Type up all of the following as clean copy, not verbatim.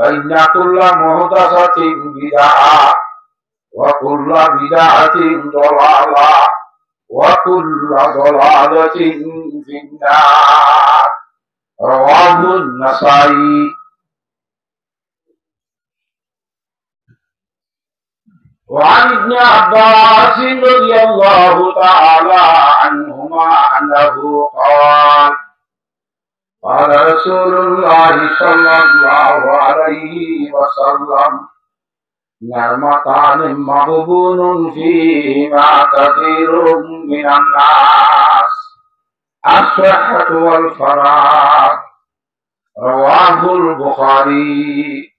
فإن كل محدثة بدعة وكل بدعة ضلالة وكل ضلالة في النار. رواه النسائي. وعن ابن عباس رضي الله تعالى عنهما أنه قال قال رسول الله صلى الله عليه وسلم نعمتان مغبون فيهما كثير من الناس الصحة والفراغ. رواه البخاري.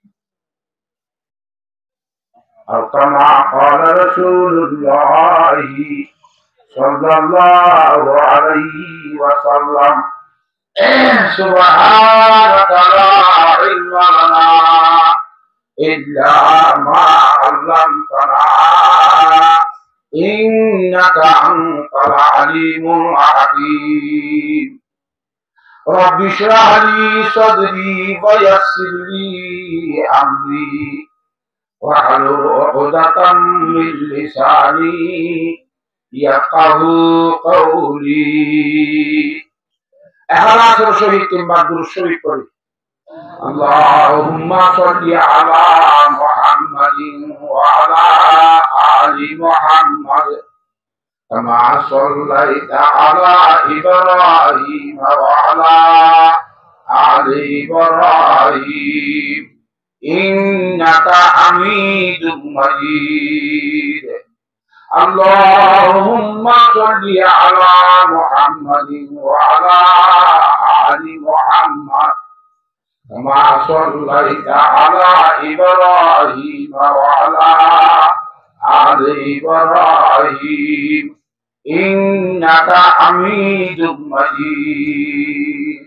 أو كما قال رسول الله صلى الله عليه وسلم سبحانك لا علم لنا إلا ما علمتنا إنك أنت العليم الحكيم. رب اشرح لي صدري ويسر لي أمري واحلل عقدة من لساني يفقهوا قولي. إخلاص شهيد تنبع درشوي قولي اللهم صل على محمد وعلى آل محمد كما صليت على إبراهيم وعلى آل إبراهيم إنك حميد مجيد. اللهم صل على محمد وعلى آل محمد كما صليت على إبراهيم وعلى آل إبراهيم إنك حميد مجيد.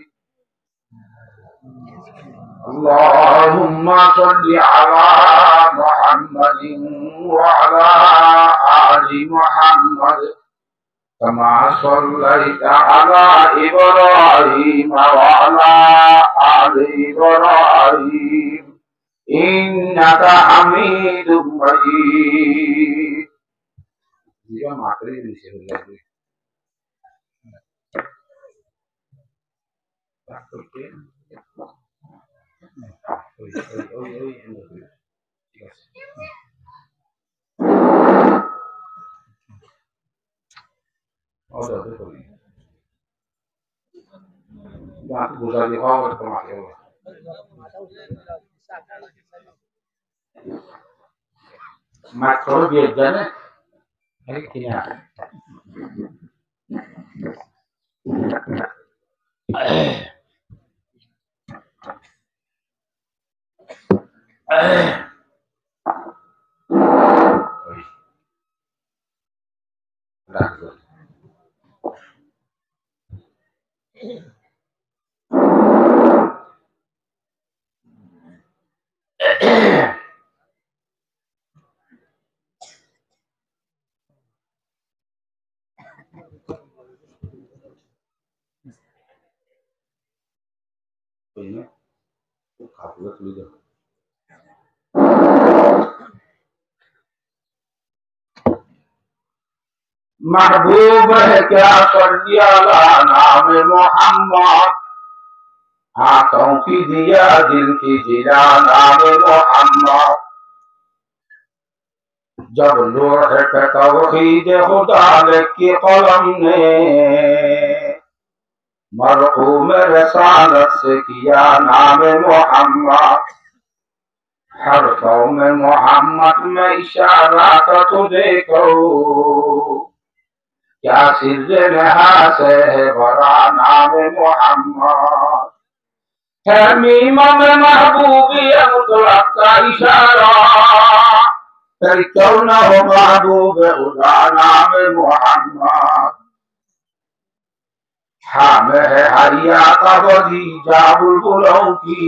اللهم صل على محمد وعلى آل محمد كما صليت على إبراهيم وعلى آل إبراهيم إنك حميد مجيد. Macro biadanya ini महबूब है क्या सल्लिया नाम मोहम्मद आंखों की दिया दिल की जिला नाम मोहम्मद जब लोह पे तौहीद खुदा की कलम ने मरहूम रसालत से किया नाम मोहम्मद हरफों में मोहम्मद में इशारा का तो देखो क्या सिर नहा से है बड़ा नाम मोहम्मद है मीमा में महबूबी मुतलक का इशारा फिर क्यों न हो महबूब खुदा नाम मोहम्मद हम है हरिया का बगीचा बुलबुलों की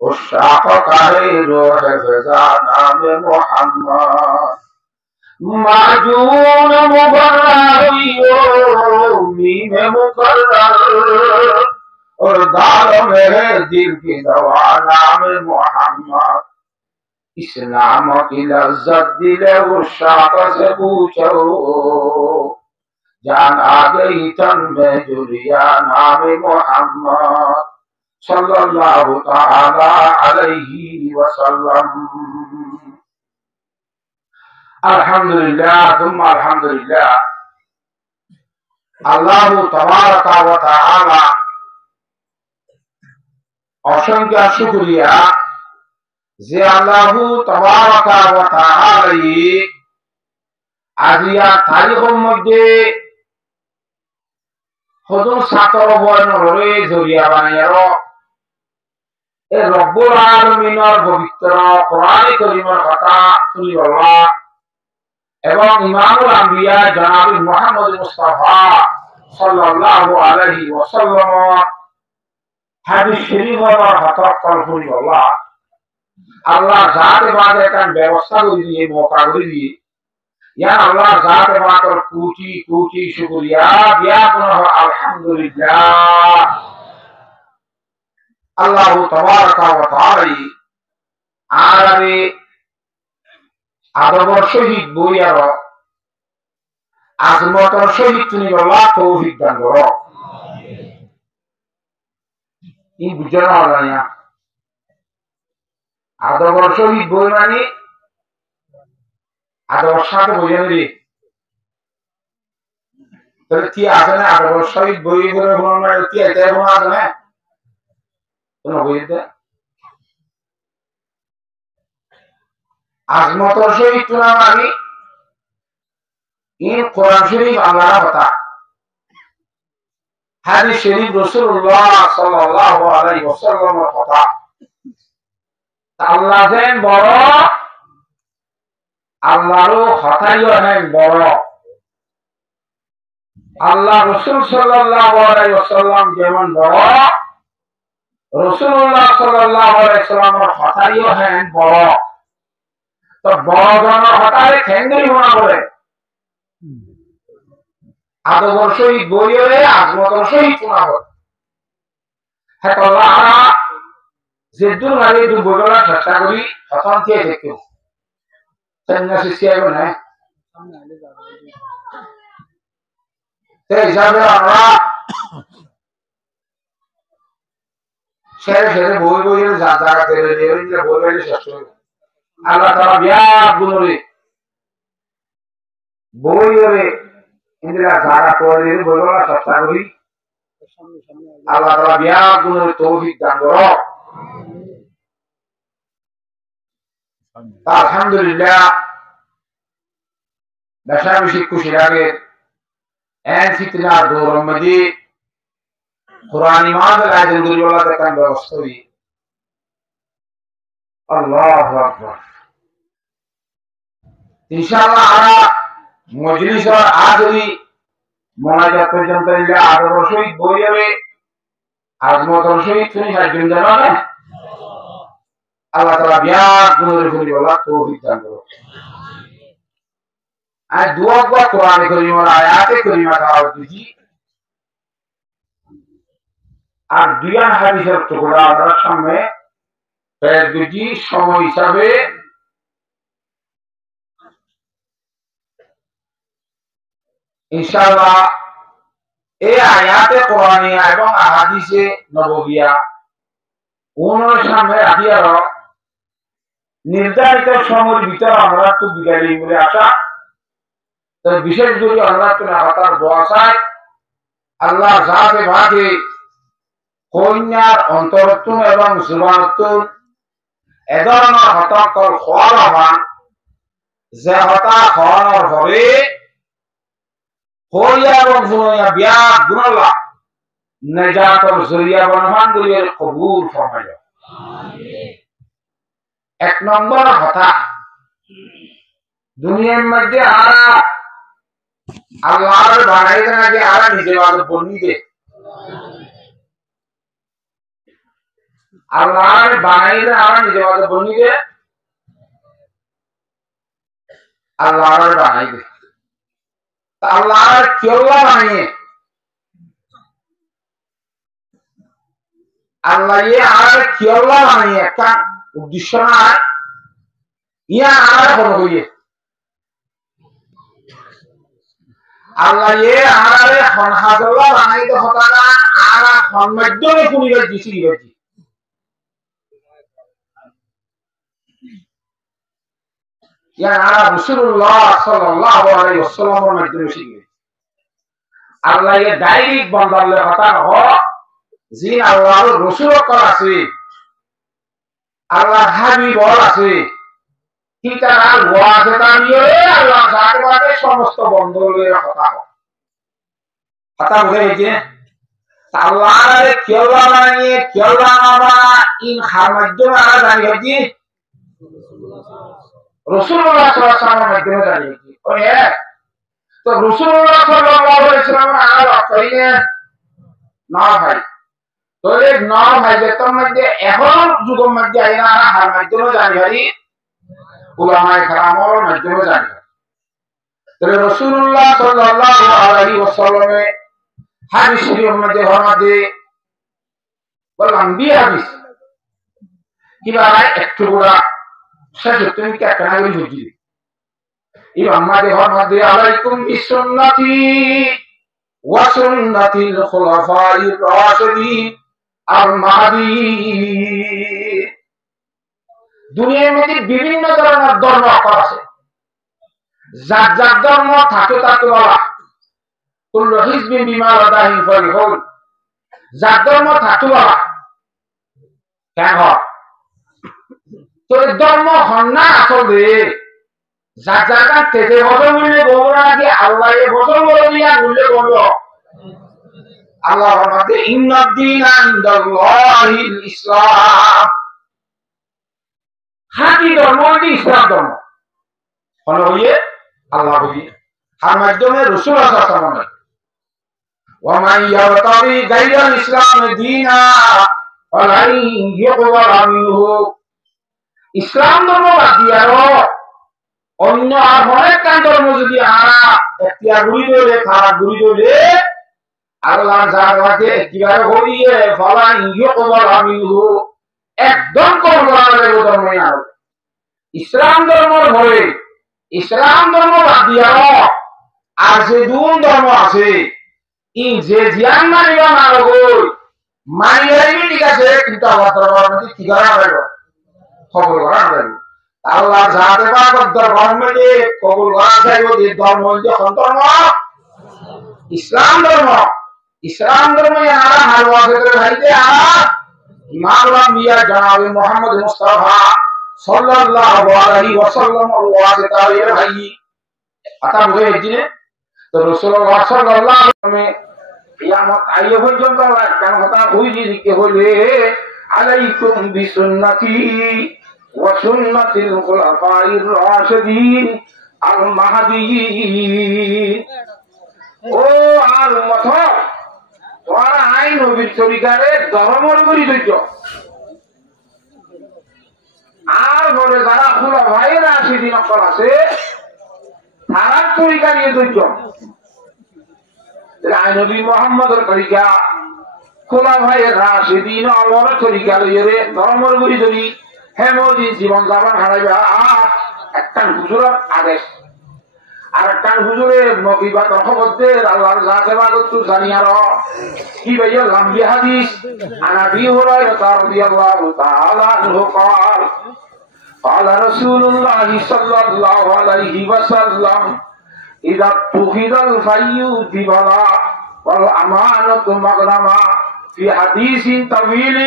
उस शाख का है रोह फिजा नाम मोहम्मद माजून मुबर्रर मीम मुकर्रर और दाल में दिल की दवा नाम मोहम्मद। इस्लाम की लज्जत दिले उशाक से पूछो, जान आ गई तन में जुलिया नाम मोहम्मद सल्लल्लाहु ताला अलैहि वसल्लम। अल्हम्दुलिल्लाह तुम अल्हम्दुलिल्लाह। अल्लाह तबारक व तआला অসংখ্য শুকরিয়া যে আল্লাহ তবারক ওয়া তাআলা আজিয়া তারিখের মধ্যে হদম সাতর বর্ণরে জড়িয়া বানাইয়ার এ রব্বুল আলামিনের পবিত্র কোরআন কারীমের কথা শুনিবাল্লাহ এবং ইমামুল আম্বিয়া জনাব মুহাম্মদ মুস্তাফা সাল্লাল্লাহু আলাইহি ওয়াসাল্লাম হাদিস শরীফের কথা শুনিবাল্লাহ আল্লাহ জাতে বাদে কান ব্যবস্থা করে দিয়ে মৌকা করে দিয়ে ইয়া আল্লাহ জাতে বাদর কোটি কোটি শুকরিয়া বিয়া গুনাহ আলহামদুলিল্লাহ। আল্লাহ তাবারক ওয়া তাআলা আরাবে আদবর সহিত বইয়ার আজমতর সহিত তুমি বলা তৌফিক দান করো। এই বুঝানো হলো না আদবর সহিত বই মানে আদবর সাথে বোঝানো রে তাহলে কি আছে না আদবর সহিত বই করে কোনো না কি এটা কোনো আছে না কোনো বইতে আজমতর সহিত না মানে এই কোরআন শরীফ আল্লাহর কথা হাদিস শরীফ রাসূলুল্লাহ সাল্লাল্লাহু আলাইহি ওয়াসাল্লামের কথা। আল্লাহ যেন বড় আল্লাহরও কথাইও হেন বড়। আল্লাহ রাসূল সাল্লাল্লাহু আলাইহি ওয়াসাল্লাম যেমন বড় রাসূলুল্লাহ সাল্লাল্লাহু আলাইহি ওয়াসাল্লামের কথাইও হেন বড়। তো বড় জনের কথায় ঠেঙ্গি হোনা বলে আদবর সহিত বইয়ে আজমতর সহিত শোনা হয়। হ্যাঁ আল্লাহ যেদুর মারি দু বইগুলা চেষ্টা করি প্রথম কে দেখো সন্ন্যাসী সিয়াবো না সেই হিসাবে আমরা সেরে সেরে বই বইয়ের জায়গাতে বই বইলে শেষ করি। আল্লাহ তাআলা বিয়া গুণরে বইরে ইন্দিরা জায়গা করে বইগুলা চেষ্টা করি। আল্লাহ তাআলা বিয়া গুণরে তৌফিক দান করো। আলহামদুলিল্লাহ বেশি খুশি লাগে এন ফিতনা দৌর মধ্যে কোরআন ইমাদ আলহামদুলিল্লাহ দেখার ব্যবস্থা করি। আল্লাহু আকবার। ইনশাআল্লাহ আমরা মজলিসের আজরি মোনাজাত পর্যন্ত আদবর সহিত বই যাবে আজমতর সহিত তুমি সাহায্য জানাবে। আল্লাহ তাআলা বিয়া গুণরে ফুলি বলা তৌফিক দান করো। আর দুয়া বা কোরআন কারীমের আয়াতে কারীমা তাআলা দিছি আর দুইয়া হাদিসের টুকরা আমরা সামনে পেশ দিছি সময় হিসাবে ইনশাআল্লাহ এই আয়াতে কোরআনিয়া এবং আহাদিসে নববিয়া ওনার সামনে রাখিয়ার নির্ধারিত সময়ের ভিতরে আমরা তো বিদায় বলে আসা। তবে বিশেষ করে আল্লাহ তুমি হাতার দোয়া চাই আল্লাহ যাতে ভাগে কন্যার অন্তরত্বন এবং জীবনত্বন এ ধরনের হতাকর হওয়ার আহ্বান যে হতা হওয়ানোর পরে হইয়া এবং শুনিয়া বিয়া গুণলা নেজাতর জরিয়া বনমান করিয়ে কবুল ফরমাইল। এক নম্বর কথা দুনিয়ার মধ্যে আল্লাহর বানাইতে নাকি আরা নিজে বাদ বন্নি দে আল্লাহর বানাইতে আরা নিজে বাদ বন্নি দে আল্লাহর বানাই দে আল্লাহর কেউলা বানিয়ে আল্লাহ আর কি আল্লাহ মানে একটা উদ্দেশ্য নাই ইয়া আর বড় হইয়ে আল্লাহ আর খন হাজাল্লাহ বানাইতে হতানা আর খন মাধ্যমে পরিবার দিছি দিবেছি ইয়া আর রাসূলুল্লাহ সাল্লাল্লাহু আলাইহি ওয়াসাল্লামের মাধ্যমে শিখবে আল্লাহ ডাইরেক্ট বান্দালে হতা হ জি আল্লাহর রাসূল কর আছে আল্লাহ হাবিব আছে কি তারা ওয়াজে দাঁড়িয়ে আল্লাহ যাকে বলে সমস্ত বন্ধুদের কথা বুঝে যে আল্লাহর কেওলা বানিয়ে কেওলা বাবা ইন হার মাধ্যমে আর জানিয়ে যে রাসূলুল্লাহ সাল্লাল্লাহু আলাইহি ওয়াসাল্লামের মাধ্যমে জানিয়ে কি ওরে তো রাসূলুল্লাহ সাল্লাল্লাহু আলাইহি ওয়াসাল্লামের আর কইলে না ভাই তোরে না ভাই যে তোর মধ্যে এখন যুগের মধ্যে আইনা হার মাধ্যমে জানিয়ে উলামায়ে কেরামের মাধ্যমে জানিয়ে তাহলে রাসূলুল্লাহ সাল্লাল্লাহু আলাইহি ওয়াসাল্লামের হাদিস শরীফের মধ্যে হরমাদে বললাম বিয়ে হাদিস কিভাবে একটু গোড়া শেষ তুমি কি একটা নাগরিক বুঝি ইমাম মাদে হরমাদে আলাইকুম বিসুন্নতি ওয়া সুন্নাতিল খুলাফাইর রাশিদিন আল মাহদিয়িন দুনিয়ার মধ্যে বিভিন্ন ধরনের ধর্ম আছে যার যার ধর্ম থাকে তাকে বলা কুল্লু হিজবিন বিমা লাদাইহিম ফারিহুন যার ধর্ম থাকে বলা কেন তোর ধর্ম হন্না আসলে যার জায়গা তেজে বছর বললে গোবরা নাকি আল্লাহ এ বছর বলে দিয়া বললে বলল আল্লাহ আমাদের ইন্নাদ্দিনা ইনদাল্লাহিল ইসলাম হাতি ধর্ম কি ইসলাম ধর্ম হলো হইয়ে আল্লাহ হইয়ে আর মাধ্যমে রাসূল সাল্লাল্লাহু আলাইহি ওয়াসাল্লাম ওয়া মান ইয়াবতাগি গায়রাল ইসলাম দীনা ফালাই ইউকবাল মিনহু ইসলাম ধর্ম বাদ দিয়া অন্য আর অনেক ধর্ম যদি আরা এখতিয়ার করি দিলে খারাপ করি দিলে আল্লাহ জানাতে কিভাবে হইয়ে ফালাই ইউকবাল মিনহু একদম কবুল ধর্ম না ইসলাম ধর্ম ধরে ইসলাম ধর্ম বাদ দিয়া আর যে দুন ধর্ম আছে ই যে জিয়ান মানিবা না গই মানিয়াই ঠিক আছে কিন্তু আমার ধর্মের মধ্যে কি করা হবে কবুল করা হবে আল্লাহ যাতে পাক ধর্মের মধ্যে কবুল করা যাইব এই ধর্ম যখন ধর্ম ইসলাম ধর্ম ইয়ারা হালওয়া ক্ষেত্রে ভাইতে ইমাম মিয়া জনাব মুহাম্মদ মুস্তাফা সাল্লাল্লাহু আলাইহি ওয়াসাল্লাম ওয়াজে তাওয়ির ভাই কথা বুঝে দিনে তো রাসূলুল্লাহ সাল্লাল্লাহু আলাইহি ওয়াসাল্লাম কিয়ামত আইয়ে পর্যন্ত কেন কথা হইজি দিকে হইলে আলাইকুম বিসুন্নতি ওয়া সুন্নাতিল খুলাফাইর রাশিদিন আল মাহদিয়িন ও আর উম্মত তোরা আইন নবীর তরিকারে ধর্মের করি ধৈর্য আর বলে যারা খুলাফাইর রাশিদিন অকল আছে তারা তরিকা নিয়ে ধৈর্য নবী মুহাম্মদের তরিকা খুলাফায়ে রাশিদিন আল্লাহর তরিকা লইরে ধর্মের গুলি ধরি হেমদি জীবন যাপন হারাইবা একটা হুজুরের আদেশ আর একটা হুজুরের নকিবাত খবর দে আল্লাহর জাতে বাগত জানিয়ার কি ভাইয়া লম্বি হাদিস আনাবি হুরায়রা রাদিয়াল্লাহু তাআলা আনহু قال قال رسول الله صلى الله عليه وسلم إذا اتخذ الفي ذبلا والأمانة مغرما في حديث طويل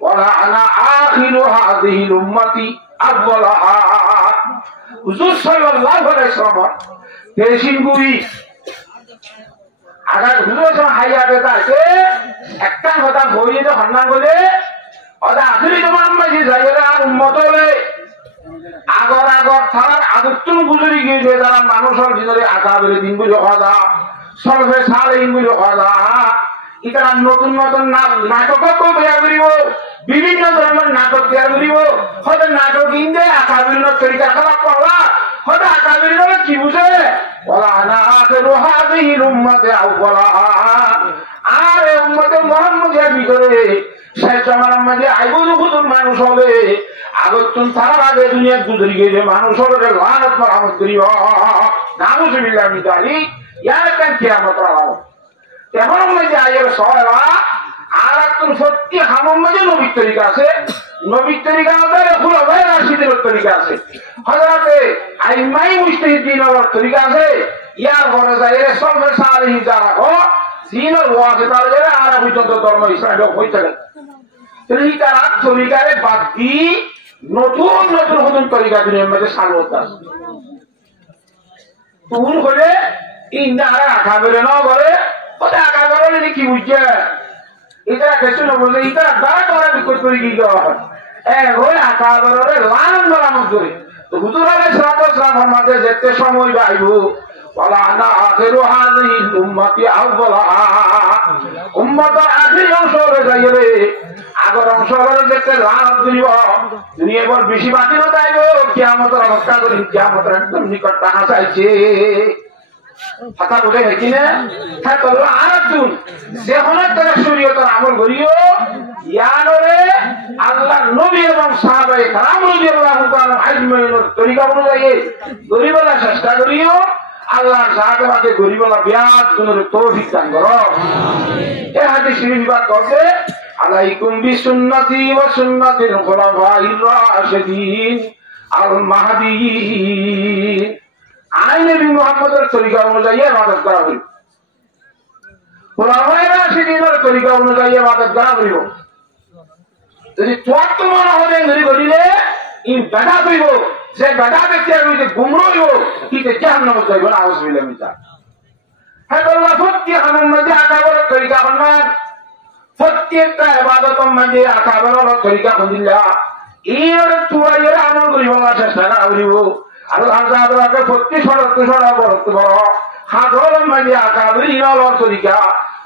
ولعن آخر هذه الأمة أفضلها হুজুর সাল্লাল্লাহু আলাইহি ওয়াসাল্লাম পেশিন গুই আগার হুজুর হাইয়াতে আছে একটা কথা বইয়ে তো হান্না বলে ওটা আসলে তোমার মাঝে যাইরা আর উম্মত হলে আগর আগর থানার আদতুন গুজরি গিয়ে যারা মানুষের ভিতরে আকাবের দিন বুঝে খাওয়া সলভে সাল এই বুঝে খাওয়া ইতারা নতুন নতুন নাটক তৈরি করিব বিভিন্ন ধরনের নাটক তৈরি করিব হয়তো নাটক ইন্দে আকাবির তরিকা খারাপ পাওয়া হয়তো আকাবির কি বুঝে বলা না হাদিহিল উম্মতে আউওয়ালা আর উম্মতে মুহাম্মদের ভিতরে শেষ জামানার মাঝে আইবো যখন মানুষ হবে আগতুন তার আগে দুনিয়া গুজরি গেছে মানুষ হবে লানত মারামত করিব নাউজুবিল্লাহ মিন যালিক ইয়ার কান কিয়ামত রাও তেমন মাঝে আয়ের সয়রা আর একজন সত্যি হামম মাঝে নবীর তরিকা আছে নবীর তরিকা আছে খুলাফায়ে রাশিদের তরিকা আছে হযরতে আইমাই মুজতাহিদিনের তরিকা আছে ইয়ার পরে যায় সলফে সালিহিন যারা ও সিনের ওয়াজিতার যারা আর পর্যন্ত ধর্ম ইসলাম হইতে থাকে এই তারা তরিকারে বাদ দিয়ে নতুন নতুন নতুন তরিকা দুনিয়ার মধ্যে সালবত আছে তুল হলে ইন্দারা আঁকা বেড়ে ন করে ওটা আঁকা বেরোলে কি বুঝছে এটা কিছু না বললে এটা দ্বারা করা বিকট করে কি দেওয়া হয় হয়ে আঁকা বেরোলে লালন বানানো করে তো হুজুর আলাইহিস সালাম ফরমাতে যেতে সময় পাইব ওয়ালা আনা আখিরু হাযিহি উম্মতি আউওয়ালাহা উম্মতের আখির অংশ হয়ে যায় রে আগর অংশ হলে যেতে লাভ করিব দুনিয়া এবার বেশি বাকি না যাইব কিয়ামতের অবস্থা করি কিয়ামতের একদম নিকট টাকা চাইছে কথা বলে কি না হ্যাঁ তো আর একজন যেমন তারা শরীয়তের আমল করিও ইয়ানরে আল্লাহর নবী এবং সাহাবায়ে কেরাম রাদিয়াল্লাহু তাআলা আজমাইনের তরিকা অনুযায়ী গরিবলা চেষ্টা করিও আল্লাহর সাহাবাকে গরিবলা বিয়াত গুণের তৌফিক দান করো আমিন এই হাদিস শরীফ বাদ করছে আলাইকুম বিসুন্নতি ওয়া সুন্নাতিল খুলাফাইর রাশিদিন আল মাহদিয়িন আই নবী মুহাম্মদের তরিকা অনুযায়ী ইবাদত করা হইল খুলাফায়ে রাশিদিনের তরিকা অনুযায়ী ইবাদত করা হইল যদি তোয়াত মনে হবে ধরে করিলে ই বেদা হইব যে বেদা ব্যক্তি হইতে গুমরাহ হইব কিতে জাহান্নামে যাইব না আউযুবিল্লাহ মিন যালিক হ্যাঁ আল্লাহ ফতি হামুন মাঝে আকাবর তরিকা বানান প্রত্যেকটা ইবাদতের মাঝে আকাবর তরিকা বন্দিল্লাহ এর তুয়াইয়ের আমল করিব না চেষ্টা করিব আল্লাহ তাআলাকে প্রত্যেক শরত বরত বড় হাজর মাঝে আকাবরিনের তরিকা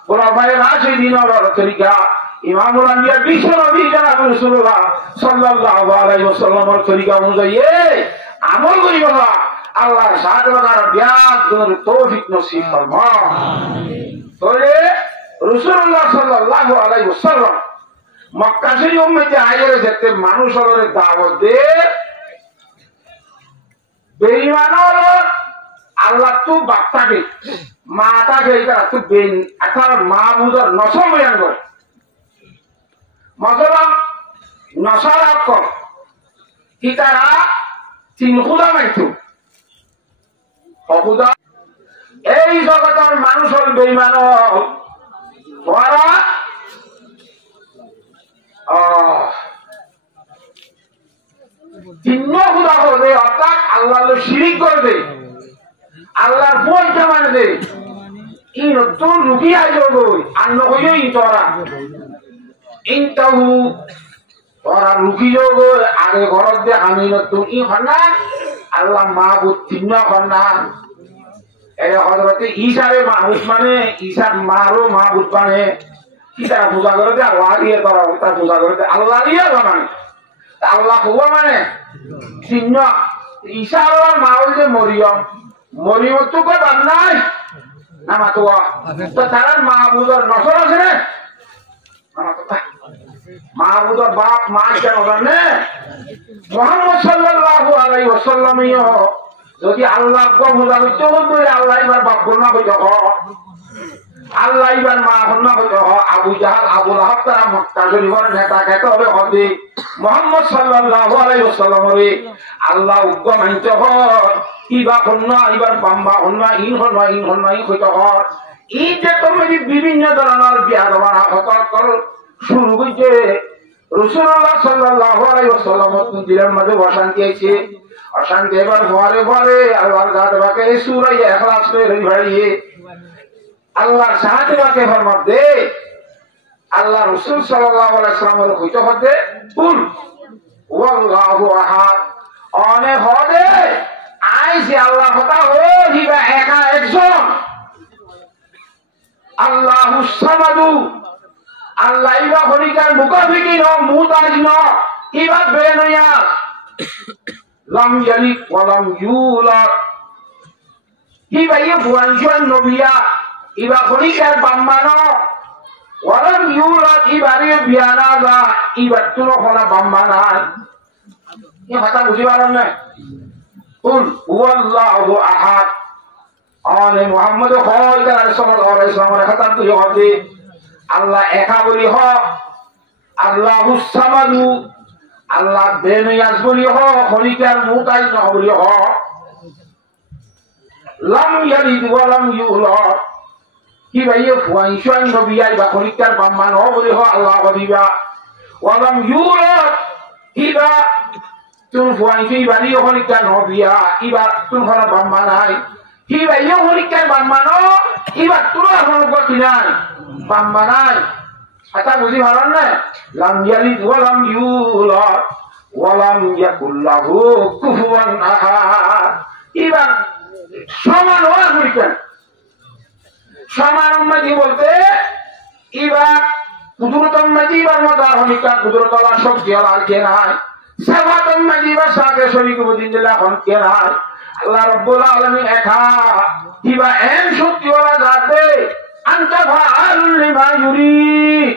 খুলাফায়ে রাশিদিনের তরিকা ইমামুল আম্বিয়া বিশ্ব নবী জনাব রাসূলুল্লাহ সাল্লাল্লাহু আলাইহি ওয়াসাল্লামের তরিকা অনুযায়ী আমল করিব না আল্লাহর সাহায্যের বিয়াত গুণের তৌফিক নসিব ফরমা আমিন তাহলে রাসূলুল্লাহ সাল্লাল্লাহু আলাইহি ওয়াসাল্লাম মক্কা শরীফ মধ্যে আইরে যেতে মানুষের দাওয়াত দে বেঈমানর আল্লাহ তো বাক্তাকে মাতাকে এটা তো বেন আঠার মাহবুদর নসম বয়ান করে মতলব নসারা কর কি তারা তিন খুদা মাইতো অখুদা এই জগতের মানুষের বেঈমান ওরা তিন খুদা হবে অর্থাৎ আল্লাহর শিরিক করবে আল্লাহর পয়সা মানবে কি নতুন লুকিয়ে আসবে আর নকইই তোরা ইনতাহু ওরা লুকি যোগ আগে ঘরত দিয়ে আমি নতুন ই হন্না আল্লাহ মাহবুদ তিন হন্না এই হযরতে ঈসারে মাহবুদ মানে ঈসার মারও মাহবুদ মানে কি তারা পূজা করে দে আল্লাহ দিয়ে করা তার পূজা করে দে আল্লাহ দিয়ে মানে আল্লাহ হুয়া মানে তিন ঈসার মাহবুদ যে মরিয়ম মরিয়ম তো কই বাদ নাই না মাতুয়া তো তার মাহবুদর নসর আছে না মাহবুদর বাপ মা কেন জানে মুহাম্মদ সাল্লাল্লাহু আলাইহি ওয়াসাল্লাম যদি আল্লাহ গো পূজা করতে বলে আল্লাহ এবার বাপ না কইতো আল্লাহ এবার মা না কইতো আবু জাহাল আবু লাহাব তারা মক্কা শরীফের নেতা খেতে হবে হবে মুহাম্মদ সাল্লাল্লাহু আলাইহি ওয়াসাল্লাম রে আল্লাহ উগ্র মানতে হয় ইবা কন্যা এবার বাম্বা কন্যা ইন কন্যা ই কইতো হয় এই যে তুমি বিভিন্ন ধরনের বিয়া দেওয়া হতর শুরু হইছে রাসূলুল্লাহ সাল্লাল্লাহু আলাইহি ওয়াসাল্লাম দিলের মধ্যে অশান্তি আইছে অশান্তি এবার ঘরে ঘরে আল্লাহর জাতবাকে সূরা ইখলাস করে ভাইয়ে আল্লাহর সাহায্যকে ফরমান দে আল্লাহ রাসূল সাল্লাল্লাহু আলাইহি ওয়াসাল্লামের কইতে হতে কুল ওয়াল্লাহু আহাদ অনে হদে আইছে আল্লাহ কথা ও দিবা একা একজন আল্লাহুস সামাদু আল্লাহ ইবা হরিকার মুকাফিকি ন মুতাজ ন ইবা বেনয়া লাম ইয়ালিদ ওয়া লাম ইউলাদ ইবা ইয়ে বুয়ান জুয়ান নবিয়া ইবা হরিকার বাম্মা ন ওয়ালাম ইউলাদ ইবারে বিয়ানা যা ইবার তুলো খনা বাম্মা নাই এই কথা বুঝি পারেন না কুল হুয়াল্লাহু আহাদ আনে মুহাম্মদ সাল্লাল্লাহু আলাইহি ওয়াসাল্লামের কথা তুই হবে আল্লাহ একা বলি হ আল্লাহুস সামাদু আল্লাহ বেনিয়াজ বলি হ খলিকার মুতাই না বলি হ লাম ইয়ালিদ ওয়া লাম ইউলাদ কি ভাইয়ে ফুয়াইশান নবিয়াই বা খলিকার বাম্মান হ বলি হ আল্লাহ বলিবা ওয়া লাম ইউলাদ কিবা তুম ফুয়াইশি বালি খলিকার নবিয়া ইবা তুম খনা বাম্মান নাই কি ভাইয়ে খলিকার বাম্মান ইবা তুম খনা গতি নাই বাম্মান নাই আচ্ছা বুঝি ভালো না লাম ইয়ালিদ ওয়া লাম ইউলাদ ওয়া লাম ইয়াকুল লাহু কুফুয়ান আহাদ ইবা সমান ওরা হইতেন সমান উম্মতি বলতে এবার কুদরত উম্মতি এবার মতো হনিকা কুদরত আল্লাহ শক্তি আর কে নাই সাফাত উম্মতি এবার সাথে শরীক বুঝিন দিলা এখন কে নাই আল্লাহ রাব্বুল আলামিন একা কিবা এম শক্তি ওরা যাতে আনতা ফাআলুল লিমা ইউরিদ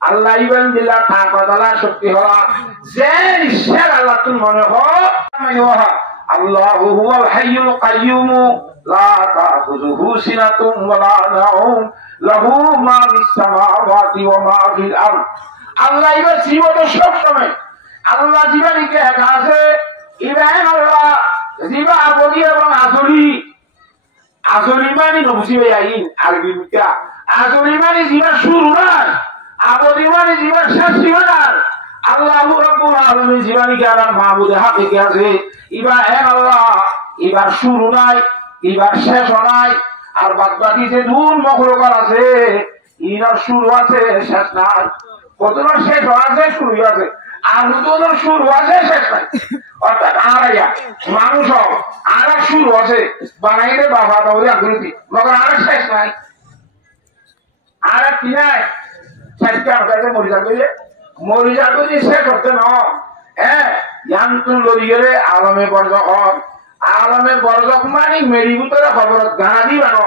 আল্লাহ ইবান দিলা তাকত আল্লাহ শক্তি হওয়া যে ইচ্ছা আল্লাহ তুমি মনে হয় الله هو الحي القيوم لا تأخذه سنة ولا نوم له ما في السماوات وما في الأرض الله ইবা জীবন সব সময় আল্লাহ জীবনীকে একা আছে ইব্রাহিম আল্লাহ জীবা আবদি এবং আজলি আজলি মানে নবুঝিবে আইন আরবি মিটা আজলি মানে জীবা শুরু নাই আবদি মানে জীবা শেষ জীবন আল্লাহু রাব্বুল আলামিন জীবনীকে আর মাহবুদে হাকিকে আছে ইবা এক আল্লাহ ইবার শুরু নাই ইবার শেষ নাই আর বাদবাকি যে দুন মখলুকাত আছে ইনার শুরু আছে শেষ নাই কতবার শেষ আছে শুরু আছে আর দুটোর শুরু আছে শেষ নাই অর্থাৎ আড়াইয়া মানুষ আর শুরু আছে বানাইলে বাবা দাউরি আকৃতি মগর আর শেষ নাই আর কি নাই শেষকে আপনাকে মরি যাবে যে শেষ হতে না হ্যাঁ ইয়ান্তুল লরিয়ে আলমে বরজক আলমে বরজক মানে মেরি ভিতরে খবরত গানা দিবা ন